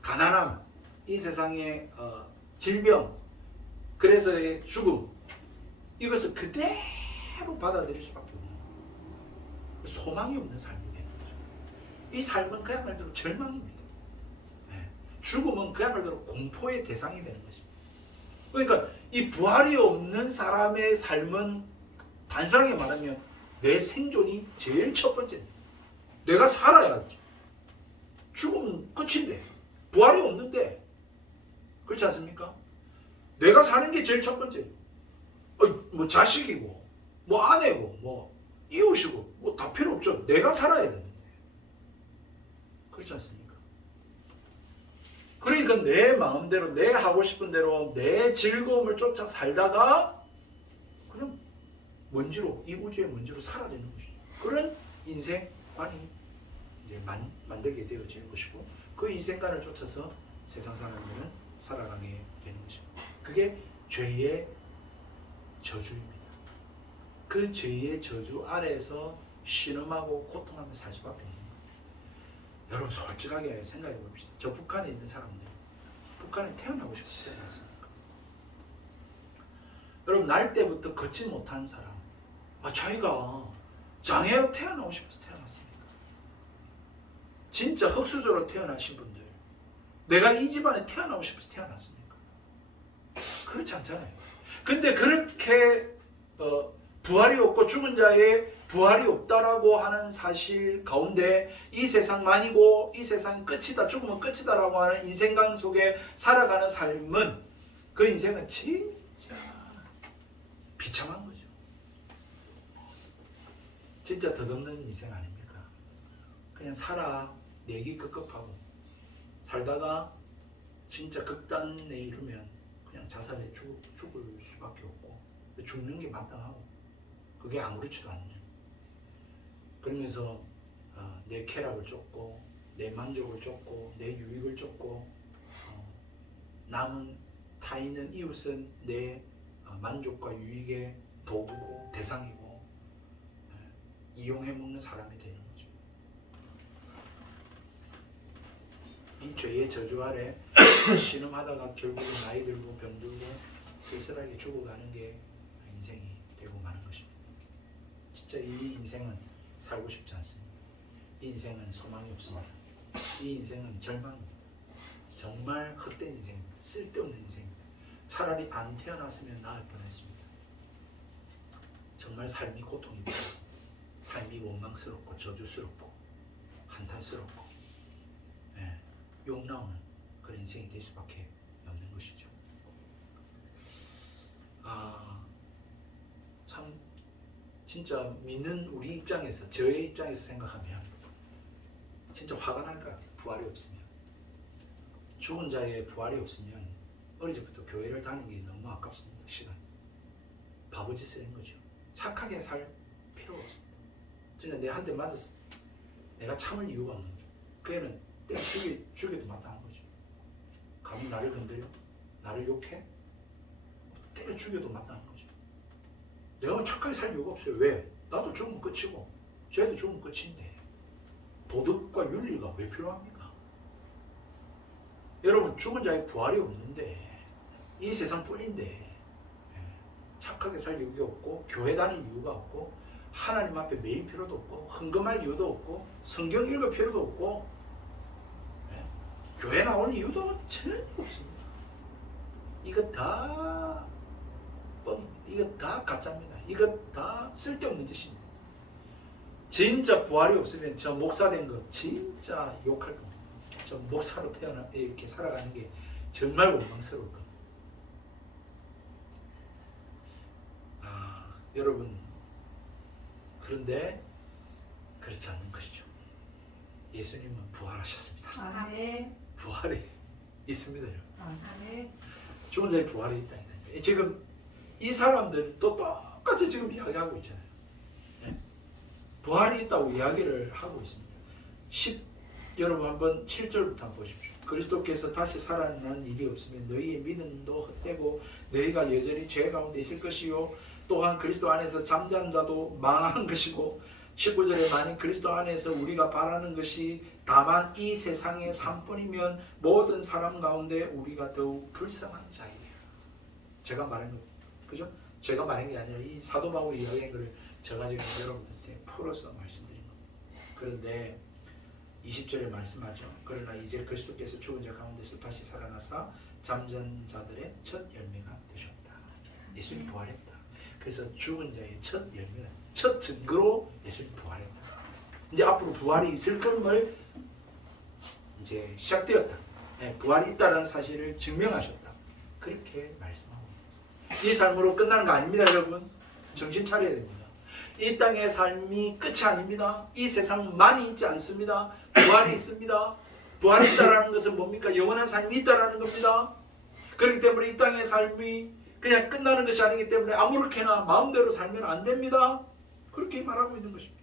가난함, 이 세상의 질병, 그래서의 죽음, 이것을 그대로 받아들일 수밖에 없는 거예요. 소망이 없는 삶이 되는 거죠. 이 삶은 그야말로 절망입니다. 죽음은 그야말로 공포의 대상이 되는 것입니다. 그러니까 이 부활이 없는 사람의 삶은 단순하게 말하면 내 생존이 제일 첫 번째입니다. 내가 살아야지. 죽으면 끝인데, 부활이 없는데, 그렇지 않습니까? 내가 사는 게 제일 첫 번째예요. 뭐 자식이고, 뭐 아내고, 뭐 이웃이고, 뭐 다 필요 없죠. 내가 살아야 되는데. 그렇지 않습니까? 그러니까 내 마음대로, 내 하고 싶은 대로, 내 즐거움을 쫓아 살다가 그냥 먼지로, 이 우주의 먼지로 사라지는 것이죠. 그런 인생관이 이제 만들게 되어지는 것이고, 그 인생관을 쫓아서 세상 사람들은 살아가게 되는 것입니다. 그게 죄의 저주입니다. 그 죄의 저주 아래에서 신음하고 고통하며 살 수밖에 없는 거예요. 여러분 솔직하게 생각해 봅시다. 저 북한에 있는 사람들, 북한에 태어나고 싶지 않습니까? 여러분 날 때부터 걷지 못한 사람, 자기가 장애로 태어나고 싶어서 태어났습니까? 진짜 흙수저로 태어나신 분들, 내가 이 집안에 태어나고 싶어서 태어났습니까? 그렇지 않잖아요. 근데 그렇게 부활이 없고 죽은 자의 부활이 없다라고 하는 사실 가운데 이 세상만이고 이 세상이 끝이다, 죽으면 끝이다라고 하는 인생관 속에 살아가는 삶은, 그 인생은 진짜 비참한 거죠. 진짜 덧없는 인생 아닙니까? 그냥 살아 내기 급급하고 살다가 진짜 극단에 이르면 그냥 자살해 죽을 수밖에 없고, 죽는 게 마땅하고, 그게 아무렇지도 않냐. 그러면서 내 쾌락을 쫓고, 내 만족을 쫓고, 내 유익을 쫓고, 남은 타 있는 이웃은 내 만족과 유익의 도구고 대상이고, 이용해 먹는 사람이 되는 거죠. 이 죄의 저주 아래 신음하다가 결국은 나이 들고 병들고 쓸쓸하게 죽어가는 게 인생이 되고 마는 것입니다. 진짜 이 인생은 살고 싶지 않습니다. 이 인생은 소망이 없습니다. 이 인생은 절망입니다. 정말 헛된 인생입니다. 쓸데없는 인생입니다. 차라리 안 태어났으면 나을 뻔했습니다. 정말 삶이 고통입니다. 삶이 원망스럽고 저주스럽고 한탄스럽고 욕 나오는 그런 인생이 될 수밖에 없는 것이죠. 참 진짜 믿는 우리 입장에서, 저의 입장에서 생각하면 진짜 화가 날 것 같아요. 부활이 없으면, 죽은 자의 부활이 없으면 어리적부터 교회를 다니는 게 너무 아깝습니다. 시간, 바보짓을 한 거죠. 착하게 살 필요가 없습니다. 진짜 내 한 대 맞았어, 내가 참을 이유가 없는 거죠. 그 애는 때려 죽여도 마땅한 거죠. 감히 나를 건드려? 나를 욕해? 때려 죽여도 마땅한 거죠. 내가 착하게 살 이유가 없어요. 왜? 나도 죽으면 끝이고 쟤도 죽으면 끝인데 도덕과 윤리가 왜 필요합니까? 여러분 죽은 자의 부활이 없는데, 이 세상뿐인데 착하게 살 이유가 없고, 교회 다닐 이유가 없고, 하나님 앞에 매일 필요도 없고, 헌금할 이유도 없고, 성경 읽을 필요도 없고, 교회 나오는 이유도 전혀 없습니다. 이거 다 뻥입니다. 이거 다 가짜입니다. 이거 다 쓸데없는 짓입니다. 진짜 부활이 없으면 저 목사 된 거 진짜 욕할 겁니다. 저 목사로 태어나 이렇게 살아가는 게 정말 원망스러울 겁니다. 여러분, 그런데 그렇지 않는 것이죠. 예수님은 부활하셨습니다. 아멘. 부활이 있습니다. 아멘. 죽은 자의 부활이 있다. 지금 이 사람들이 또 똑같이 지금 이야기하고 있잖아요. 예? 부활이 있다고 이야기를 하고 있습니다. 여러분 한번 7절부터 한번 보십시오. 그리스도께서 다시 살아난 일이 없으면 너희의 믿음도 헛되고 너희가 여전히 죄 가운데 있을 것이요 또한 그리스도 안에서 잠자는 자도 망하는 것이고 19절에 만약 그리스도 안에서 우리가 바라는 것이 다만 이 세상의 삶뿐이면 모든 사람 가운데 우리가 더욱 불쌍한 자이라. 제가 말한 거 그죠? 제가 말한 게 아니라 이 사도 바울이 이야기한 것을 제가 지금 여러분들한테 풀어서 말씀드린 겁니다. 그런데 20절에 말씀하죠. 그러나 이제 그리스도께서 죽은 자 가운데서 다시 살아나사 잠자는 자들의 첫 열매가 되셨다. 예수님 부활했다. 그래서 죽은 자의 첫 열매가 첫 증거로 예수님 부활했다. 이제 앞으로 부활이 있을 것을 이제 시작되었다. 네, 부활이 있다는 사실을 증명하셨다. 그렇게 말씀하고 있습니다. 이 삶으로 끝나는 거 아닙니다, 여러분. 정신 차려야 됩니다. 이 땅의 삶이 끝이 아닙니다. 이 세상 많이 있지 않습니다. 부활이 있습니다. 부활이 있다라는 것은 뭡니까? 영원한 삶이 있다라는 겁니다. 그렇기 때문에 이 땅의 삶이 그냥 끝나는 것이 아니기 때문에 아무렇게나 마음대로 살면 안 됩니다. 그렇게 말하고 있는 것입니다.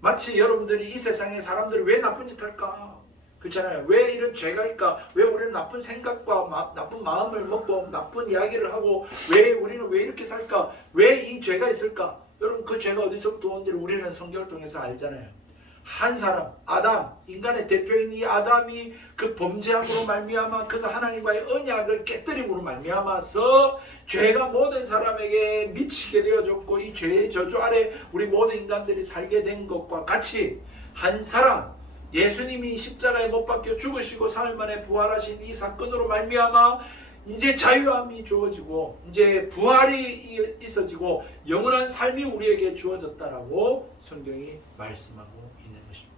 마치 여러분들이 이 세상에 사람들이 왜 나쁜 짓 할까? 그렇잖아요. 왜 이런 죄가 있까? 왜 우리는 나쁜 생각과 나쁜 마음을 먹고 나쁜 이야기를 하고 왜 우리는 왜 이렇게 살까? 왜 이 죄가 있을까? 여러분 그 죄가 어디서부터 온지를 우리는 성경을 통해서 알잖아요. 한 사람, 아담, 인간의 대표인 이 아담이 그 범죄함으로 말미암아 그가 하나님과의 언약을 깨뜨림으로 말미암아서 죄가 모든 사람에게 미치게 되어졌고 이 죄의 저주 아래 우리 모든 인간들이 살게 된 것과 같이 한 사람, 예수님이 십자가에 못 박혀 죽으시고 사흘 만에 부활하신 이 사건으로 말미암아 이제 자유함이 주어지고 이제 부활이 있어지고 영원한 삶이 우리에게 주어졌다라고 성경이 말씀하고 있는 것입니다.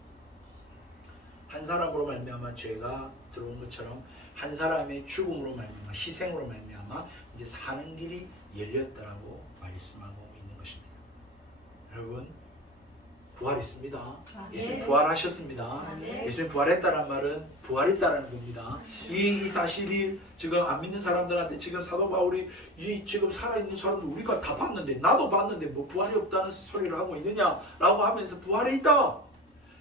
한 사람으로 말미암아 죄가 들어온 것처럼 한 사람의 죽음으로 말미암아 희생으로 말미암아 이제 사는 길이 열렸다라고 말씀하고 있는 것입니다. 여러분 부활이 있습니다. 예수님 부활하셨습니다. 예수님 부활했다는 말은 부활했다는 겁니다. 이 사실이 지금 안 믿는 사람들한테 지금 사도 바울이 이 지금 살아있는 사람들 우리가 다 봤는데 나도 봤는데 뭐 부활이 없다는 소리를 하고 있느냐라고 하면서 부활이 있다.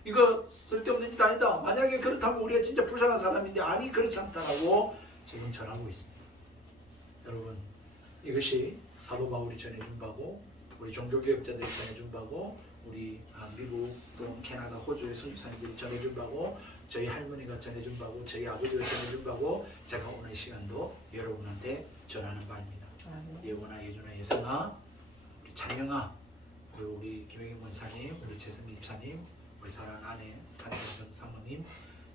이거 쓸데없는 짓 아니다. 만약에 그렇다면 우리가 진짜 불쌍한 사람인데 아니 그렇지 않다라고 지금 전하고 있습니다. 여러분 이것이 사도 바울이 전해준 바고 우리 종교개혁자들이 전해준 바고 우리 미국 또 캐나다 호주의 선교사님들이 전해준 바고 저희 할머니가 전해준 바고 저희 아버지가 전해준 바고 제가 오늘 시간도 여러분한테 전하는 바입니다. 예원아 예준아 예성아 우리 찬영아 그리고 우리 김혜경 권사님 우리 최선미 집사님 우리 사랑하는 아내 한정정 사모님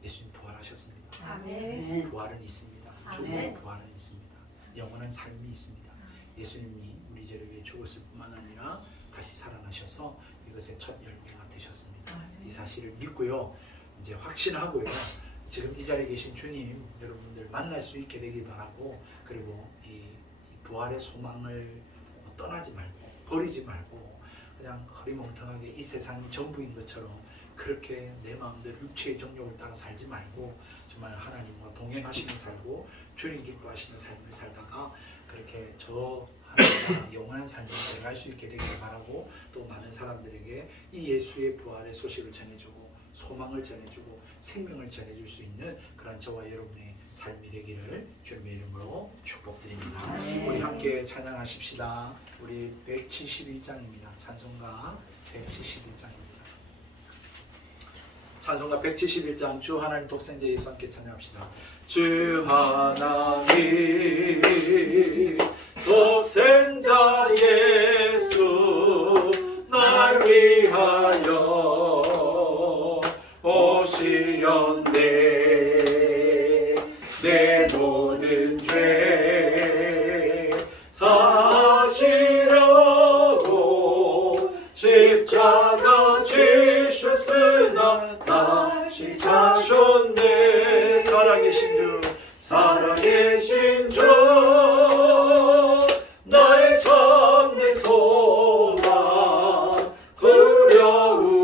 예수님 부활하셨습니다. 아멘. 부활은 있습니다. 죽음의 부활은 있습니다. 영원한 삶이 있습니다. 예수님이 우리 죄를 위해 죽었을 뿐만 아니라 다시 살아나셔서 이것의 첫 열매가 되셨습니다. 이 사실을 믿고요. 이제 확신하고요. 지금 이 자리에 계신 주님 여러분들 만날 수 있게 되길 바라고 그리고 이 부활의 소망을 떠나지 말고 버리지 말고 그냥 허리멍텅하게 이 세상이 전부인 것처럼 그렇게 내 마음대로 육체의 정욕을 따라 살지 말고 정말 하나님과 동행하시며 살고 주님 기뻐하시는 삶을 살다가 그렇게 저 하나님과 영원한 삶을 살아갈 수 있게 되기를 바라고 또 많은 사람들에게 이 예수의 부활의 소식을 전해주고 소망을 전해주고 생명을 전해줄 수 있는 그런 저와 여러분의 삶이 되기를 주님의 이름으로 축복드립니다. 우리 함께 찬양하십시다. 우리 171장입니다. 찬송가 171장입니다. 찬송가 171장 주 하나님 독생자 예수 함께 찬양합시다. 주 하나님 독생자 예수 날 위하여 오시었네 내 모든 죄 사시려고 십자가 지셨으나 다시 사셨네 살아계신 주 살아계신 주 나의 참된 소망 두려움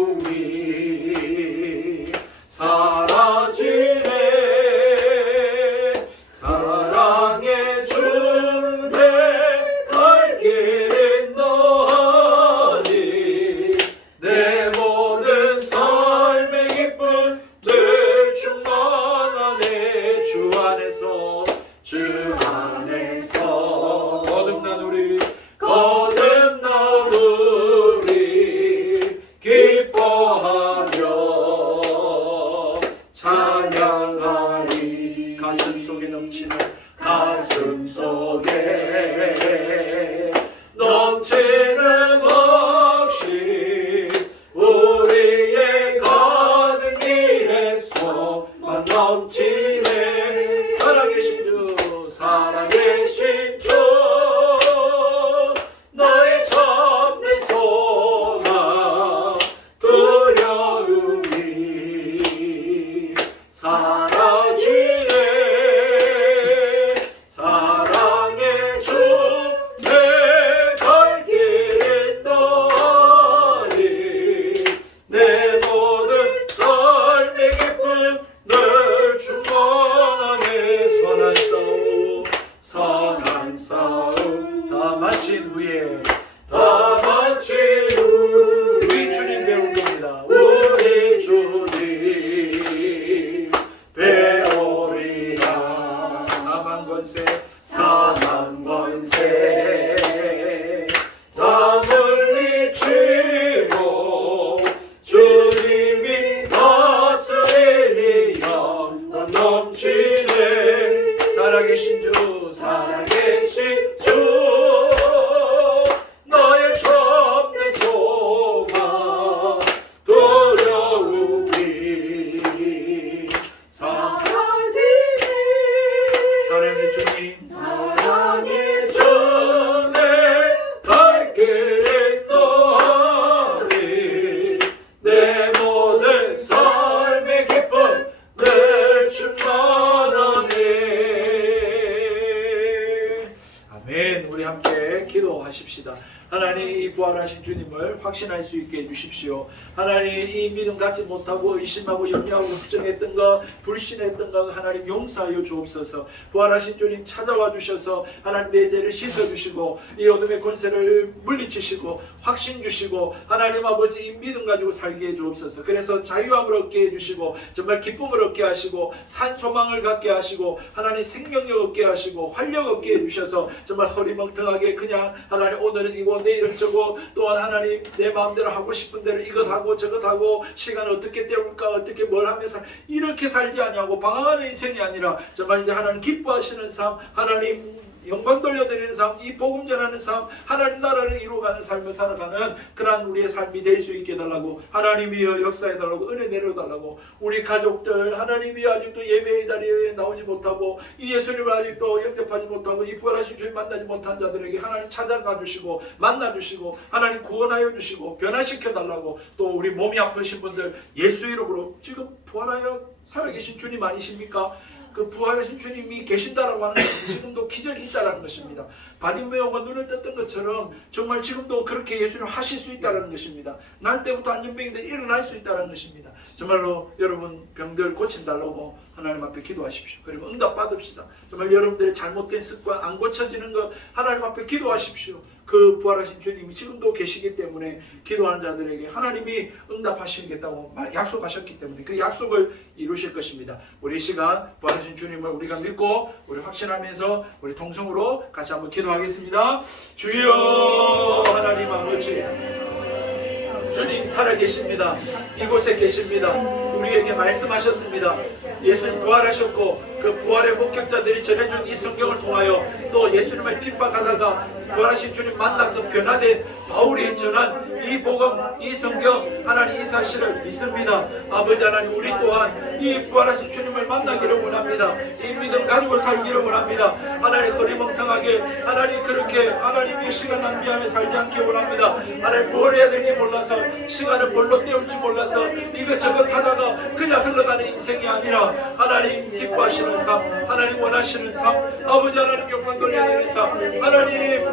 확신할 수 있게 해주십시오. 하나님, 이 믿음 갖지 못하고 의심하고 염려하고 걱정했던 것, 불신했던 것 하나님 용서하여 주옵소서. 부활하신 주님 찾아와 주셔서 하나님 내 죄를 씻어주시고 이 어둠의 권세를 물리치시고 확신 주시고 하나님 아버지 이 믿음 가지고 살게 해주옵소서. 그래서 자유함을 얻게 해주시고 정말 기쁨을 얻게 하시고 산 소망을 갖게 하시고 하나님 생명력 얻게 하시고 활력 얻게 해주셔서 정말 허리멍텅하게 그냥 하나님 오늘은 이거 내일은 저거 또한 하나님 내 마음대로 하고 싶은 대로 이것 하고 저것 하고 시간을 어떻게 때울까 어떻게 뭘 하면서 이렇게 살지 아니하고 방황하는 인생이 아니라 정말 이제 하나님 기뻐하시는 삶, 하나님 영광 돌려드리는 삶, 이 복음 전하는 삶, 하나님 나라를 이루어가는 삶을 살아가는 그러한 우리의 삶이 될 수 있게 해달라고, 하나님이여 역사해달라고, 은혜 내려달라고, 우리 가족들 하나님이 아직도 예배의 자리에 나오지 못하고 이 예수님을 아직도 영접하지 못하고 이 부활하신 주님 만나지 못한 자들에게 하나님 찾아가 주시고 만나주시고 하나님 구원하여 주시고 변화시켜 달라고, 또 우리 몸이 아프신 분들 예수 이름으로 지금 부활하여 살아계신 주님 아니십니까? 그 부활하신 주님이 계신다라고 하는 것은 지금도 기적이 있다는 것입니다. 바디메오가 눈을 떴던 것처럼 정말 지금도 그렇게 예수님 하실 수 있다는 것입니다. 날 때부터 안전병이들 일어날 수 있다는 것입니다. 정말로 여러분 병들 고친달라고 하나님 앞에 기도하십시오. 그리고 응답 받읍시다. 정말 여러분들의 잘못된 습관 안 고쳐지는 것 하나님 앞에 기도하십시오. 그 부활하신 주님이 지금도 계시기 때문에 기도하는 자들에게 하나님이 응답하시겠다고 약속하셨기 때문에 그 약속을 이루실 것입니다. 우리 시간 부활하신 주님을 우리가 믿고 우리 확신하면서 우리 통성으로 같이 한번 기도하겠습니다. 주여 하나님 아버지, 주님 살아계십니다. 이곳에 계십니다. 우리에게 말씀하셨습니다. 예수님 부활하셨고 그 부활의 목격자들이 전해준 이 성경을 통하여 또 예수님을 핍박하다가 부활하신 주님 만나서 변화된 바울이 전한 이 복음, 이 성경, 하나님 이 사실을 믿습니다. 아버지 하나님, 우리 또한 이 부활하신 주님을 만나기를 원합니다. 이 믿음 가지고 살기를 원합니다. 하나님 허리멍텅하게 하나님 그렇게 하나님의 시간 낭비하며 살지 않기 원합니다. 하나님 뭘 해야 될지 몰라서 시간을 뭘로 때울지 몰라서 이것저것 하다가 그냥 흘러가는 인생이 아니라 하나님 기뻐하시는 삶, 하나님 원하시는 삶, 아버지 하나님 영광 돌려드리는 삶,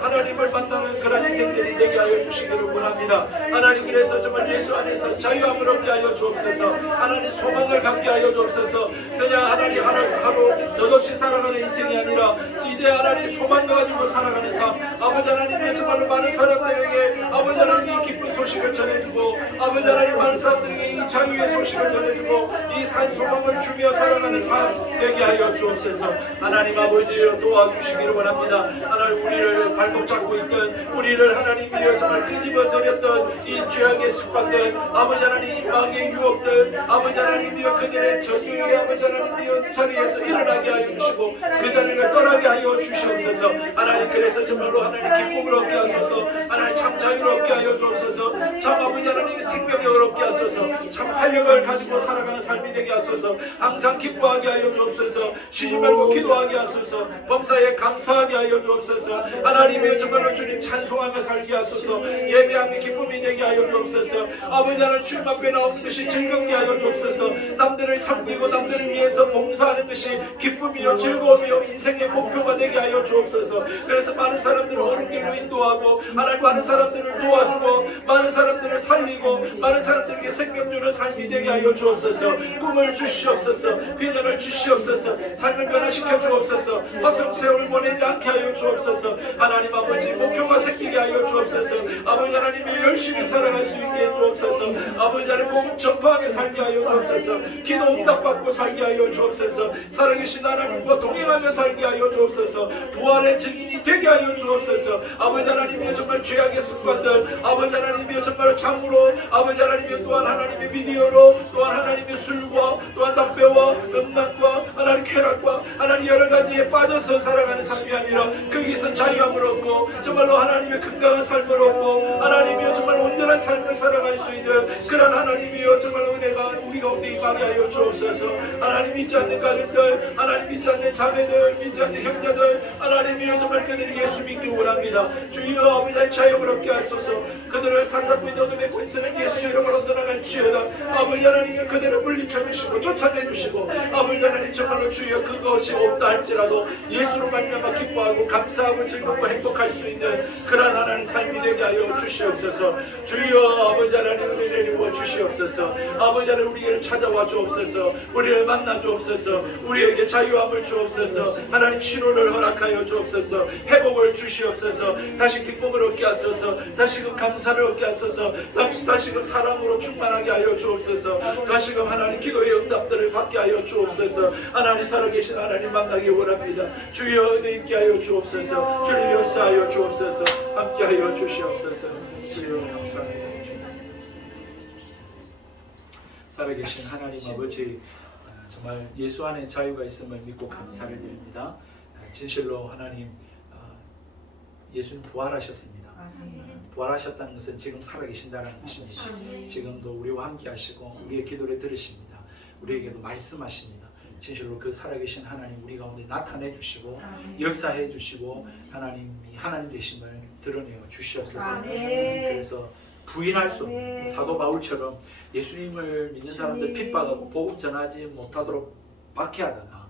하나님을 만나는 그런 인생들이 되게 하여 주시기를 원합니다. 하나님, 그래서 정말 예수 안에서 자유함을 얻게 하여 주옵소서. 하나님 소망을 갖게 하여 주옵소서. 그냥 하나님 하루 덧없이 살아가는 인생이 아니라 이제 하나님 소망을 가지고 살아가는 삶, 아버지 하나님 정말로 많은 사람들에게 아버지 하나님 이 기쁜 소식을 전해주고 아버지 하나님 많은 사람들에게 이 자유의 소식을 전해주고 이 산 소망을 주며 살아가는 삶 되게 하여 주옵소서. 하나님 아버지여 도와주시기를 원합니다. 하나님 우리를 발목 잡고 있던 우리를 하나님이여 정말 끄집어들였던 이 죄악의 습관들, 아버지 하나님 마귀의 유혹들, 아버지 하나님이여 그들의 저주의 아버지 하나님이여 자리에서 일어나게 하여 주시고 그 자리를 떠나게 하여 주시옵소서. 하나님, 그래서 정말로 하나님 기쁨을 얻게 하소서. 하나님 참 자유를 얻게 하여 주옵소서. 참 아버지 하나님 생명력을 얻게 하소서. 참 활력을 가지고 살아가는 삶이 되게 하소서. 항상 기뻐하게 하여 주옵소서. 쉬지 말고 기도하게 하소서. 범사에 감사하게 하여 주옵소서. 하나님의 정말로 주님 찬송하며 살게 하소서. 예배함의 기쁨이 되게 하여 주옵소서. 아버지 하나님 주님 앞에 나오는 것이 즐겁게 하여 주옵소서. 남들을 섬기고 남들을 위해서 봉사하는 것이 기쁨이요 즐거움이요 인생의 목표가 되게 하여 주옵소서. 그래서 많은 사람들을 옳은 길로 인도하고 하나님 많은 사람들을 도와주고 많은 사람들을 살리고 많은 사람들에게 생명 주는 삶이 되게 하여 주옵소서. 꿈을 주시옵소서. 비전을 주시옵소서. 삶을 변화시켜 주옵소서. 허송세월을 보내지 않게 하여 주옵소서. 하나님 아버지 목표가 생기게 하여 주옵소서. 아버지 하나님이 열심히 살아갈 수 있게 해 주옵소서. 아버지 하나님 복음 전파하며 살게 하여 주옵소서. 기도 응답받고 살게 하여 주옵소서. 살아계신 하나님과 동행하며 살게 하여 주옵소서. 부활의 증인이 되게 하여 주옵소서. 아버지 하나님이 정말 죄악의 습관들, 아버지 하나님이 정말 참으로, 아버지 하나님이 또한 하나님의 미디어로, 또한 하나님의 술과 또한 담배와 음란과 하나님 쾌락과 하나님 여러 가지에 빠져서 살아가는 삶이 아니라 거기서 자유함을 얻고 정말로 하나님의 건강한 삶을 얻고 하나님이여 정말 온전한 삶을 살아갈 수 있는 그런 하나님이여 정말 은혜가 우리 가운데 임하게 하여 주옵소서. 하나님 믿지 않는 가족들, 하나님 믿지 않는 자매들, 믿지 않는 형제들, 하나님이여 정말 그들이 예수 믿기 원합니다. 주여 아버지 자유함을 얻게 하소서. 그들을 사로잡고 있는 어둠의 권세는 예수 이름으로 떠나갈지어다. 아버지 하나님 그들을 물리쳐 주시고 쫓아내 주시고 아버지 하나님 정말로 주여 그것이 없다 할지라도 예수로 말미암아 기뻐하고 감사하고 즐겁고 행복할 수 있는 그러한 하나님 삶이 되게 하여 주시옵소서. 주여 아버지 하나님 은혜를 내리고 주시옵소서. 아버지 하나님 우리를 찾아와 주옵소서. 우리를 만나 주옵소서. 우리에게 자유함을 주옵소서. 하나님 치료를 허락하여 주옵소서. 회복을 주시옵소서. 다시 기쁨을 얻게 하소서. 다시금 감사를 얻게 하소서. 다시금 사랑으로 충만하게 하여 주옵소서. 다시금 하나님 기도의 응답들을 받게 하여 주옵소서. 하나님 살아계신 하나님 만나기 원합니다. 주여 은혜 있게 하여 주옵소서. 주님 역사하여 주옵소서. 함께 하여 주시옵소서. 주여 감사합니다. 살아계신 하나님 아버지, 정말 예수 안에 자유가 있음을 믿고 감사를 드립니다. 진실로 하나님, 예수님 부활하셨습니다. 부활하셨다는 것은 지금 살아계신다는 것입니다. 지금도 우리와 함께 하시고 우리의 기도를 들으십니다. 우리에게도 말씀하십니다. 진실로 그 살아계신 하나님 우리 가운데 나타내 주시고 역사해 주시고 하나님이 하나님 되심을 드러내어 주시옵소서. 그래서 부인할 수 없는 사도 바울처럼 예수님을 믿는 사람들 핍박하고 복음 전하지 못하도록 박해하다가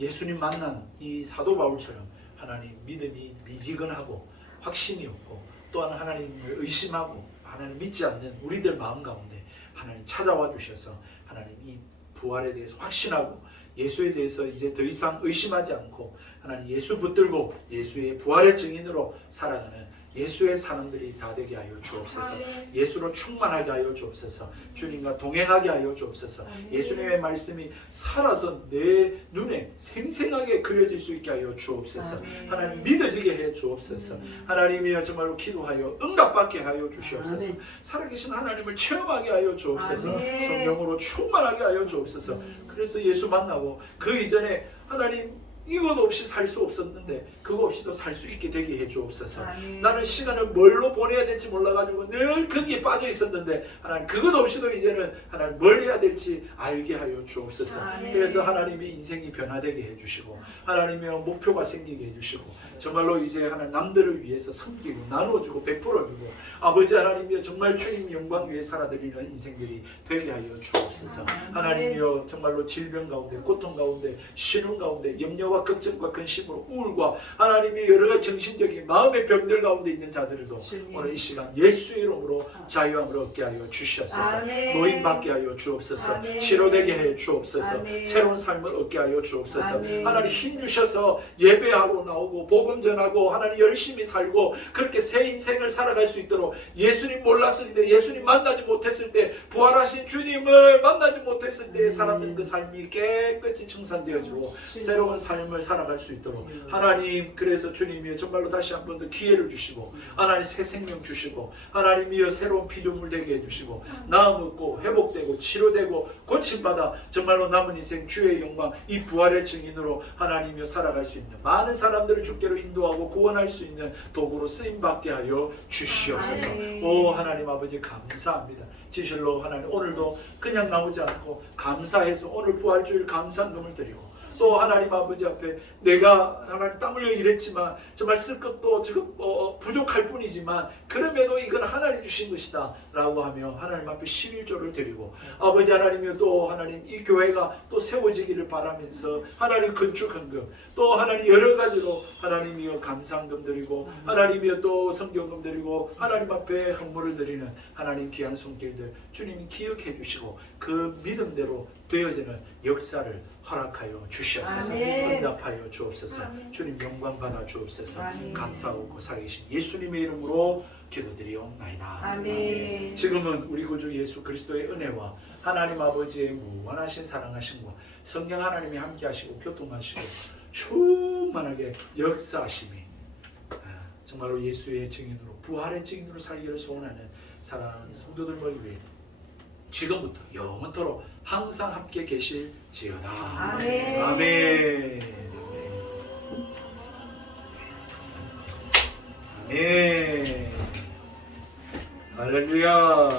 예수님 만난 이 사도 바울처럼 하나님 믿음이 미지근하고 확신이 없고 또한 하나님을 의심하고 하나님 믿지 않는 우리들 마음 가운데 하나님 찾아와 주셔서 하나님 이 부활에 대해서 확신하고 예수에 대해서 이제 더 이상 의심하지 않고 하나님 예수 붙들고 예수의 부활의 증인으로 살아가는 예수의 사람들이 다 되게 하여 주옵소서. 예수로 충만하게 하여 주옵소서. 주님과 동행하게 하여 주옵소서. 예수님의 말씀이 살아서 내 눈에 생생하게 그려질 수 있게 하여 주옵소서. 하나님 믿어지게 해 주옵소서. 하나님이여 정말로 기도하여 응답받게 하여 주시옵소서. 살아계신 하나님을 체험하게 하여 주옵소서. 성령으로 충만하게 하여 주옵소서. 그래서 예수 만나고 그 이전에 하나님 이것 없이 살 수 없었는데 그거 없이도 살 수 있게 되게 해 주옵소서. 나는 시간을 뭘로 보내야 될지 몰라가지고 늘 거기에 빠져 있었는데 하나님 그것 없이도 이제는 하나님 뭘 해야 될지 알게 하여 주옵소서. 그래서 하나님의 인생이 변화되게 해주시고 하나님의 목표가 생기게 해주시고 정말로 이제 하나님 남들을 위해서 섬기고 나눠주고 베풀어주고 아버지 하나님이여 정말 주님 영광 위에 살아드리는 인생들이 되게 하여 주옵소서. 하나님이여 정말로 질병 가운데 고통 가운데 시름 가운데 염려와 걱정과 근심으로 우울과 하나님의 여러 가지 정신적인 마음의 병들 가운데 있는 자들도 오늘 이 시간 예수 이름으로 자유함을 얻게 하여 주시옵소서. 노임 받게 하여 주옵소서. 치료되게 해 주옵소서. 새로운 삶을 얻게 하여 주옵소서. 하나님 힘 주셔서 예배하고 나오고 복음 전하고 하나님 열심히 살고 그렇게 새 인생을 살아갈 수 있도록 예수님 몰랐을 때 예수님 만나지 못했을 때 부활하신 주님을 만나지 못했을 때 사람들은 그 삶이 깨끗이 청산되어지고 새로운 삶을 살아갈 수 있도록 하나님 그래서 주님이여 정말로 다시 한 번 더 기회를 주시고 하나님 새 생명 주시고 하나님이여 새로운 피조물 되게 해주시고 나음 얻고 회복되고 치료되고 고침받아 정말로 남은 인생 주의 영광 이 부활의 증인으로 하나님이여 살아갈 수 있는 많은 사람들을 주께로 인도하고 구원할 수 있는 도구로 쓰임받게 하여 주시옵소서. 오 하나님 아버지 감사합니다. 진실로 하나님 오늘도 그냥 나오지 않고 감사해서 오늘 부활주일 감사금을 드리고 또 하나님 아버지 앞에 내가 하나님 땀 흘려 일했지만 정말 쓸 것도 지금 부족할 뿐이지만 그럼에도 이건 하나님 주신 것이다 라고 하며 하나님 앞에 11조를 드리고 아버지 하나님이여 또 하나님 이 교회가 또 세워지기를 바라면서 하나님 건축헌금 또 하나님 여러 가지로 하나님이여 감사헌금 드리고 하나님이여 또 성경금 드리고 하나님 앞에 헌물을 드리는 하나님 귀한 손길들 주님이 기억해 주시고 그 믿음대로 되어지는 역사를 허락하여 주시옵소서. 응답하여 주옵소서. 주님 영광 받아 주옵소서. 감사하고 살아계신 예수님의 이름으로 기도드리옵나이다. 아멘. 지금은 우리 구주 예수 그리스도의 은혜와 하나님 아버지의 무한하신 사랑하심과 성령 하나님이 함께하시고 교통하시고 충만하게 역사하심이 정말로 예수의 증인으로 부활의 증인으로 살기를 소원하는 사랑하는 성도들을 위해 지금부터 영원토록 항상 함께 계실지어다. 아멘. 아멘. 아멘. 할렐루야.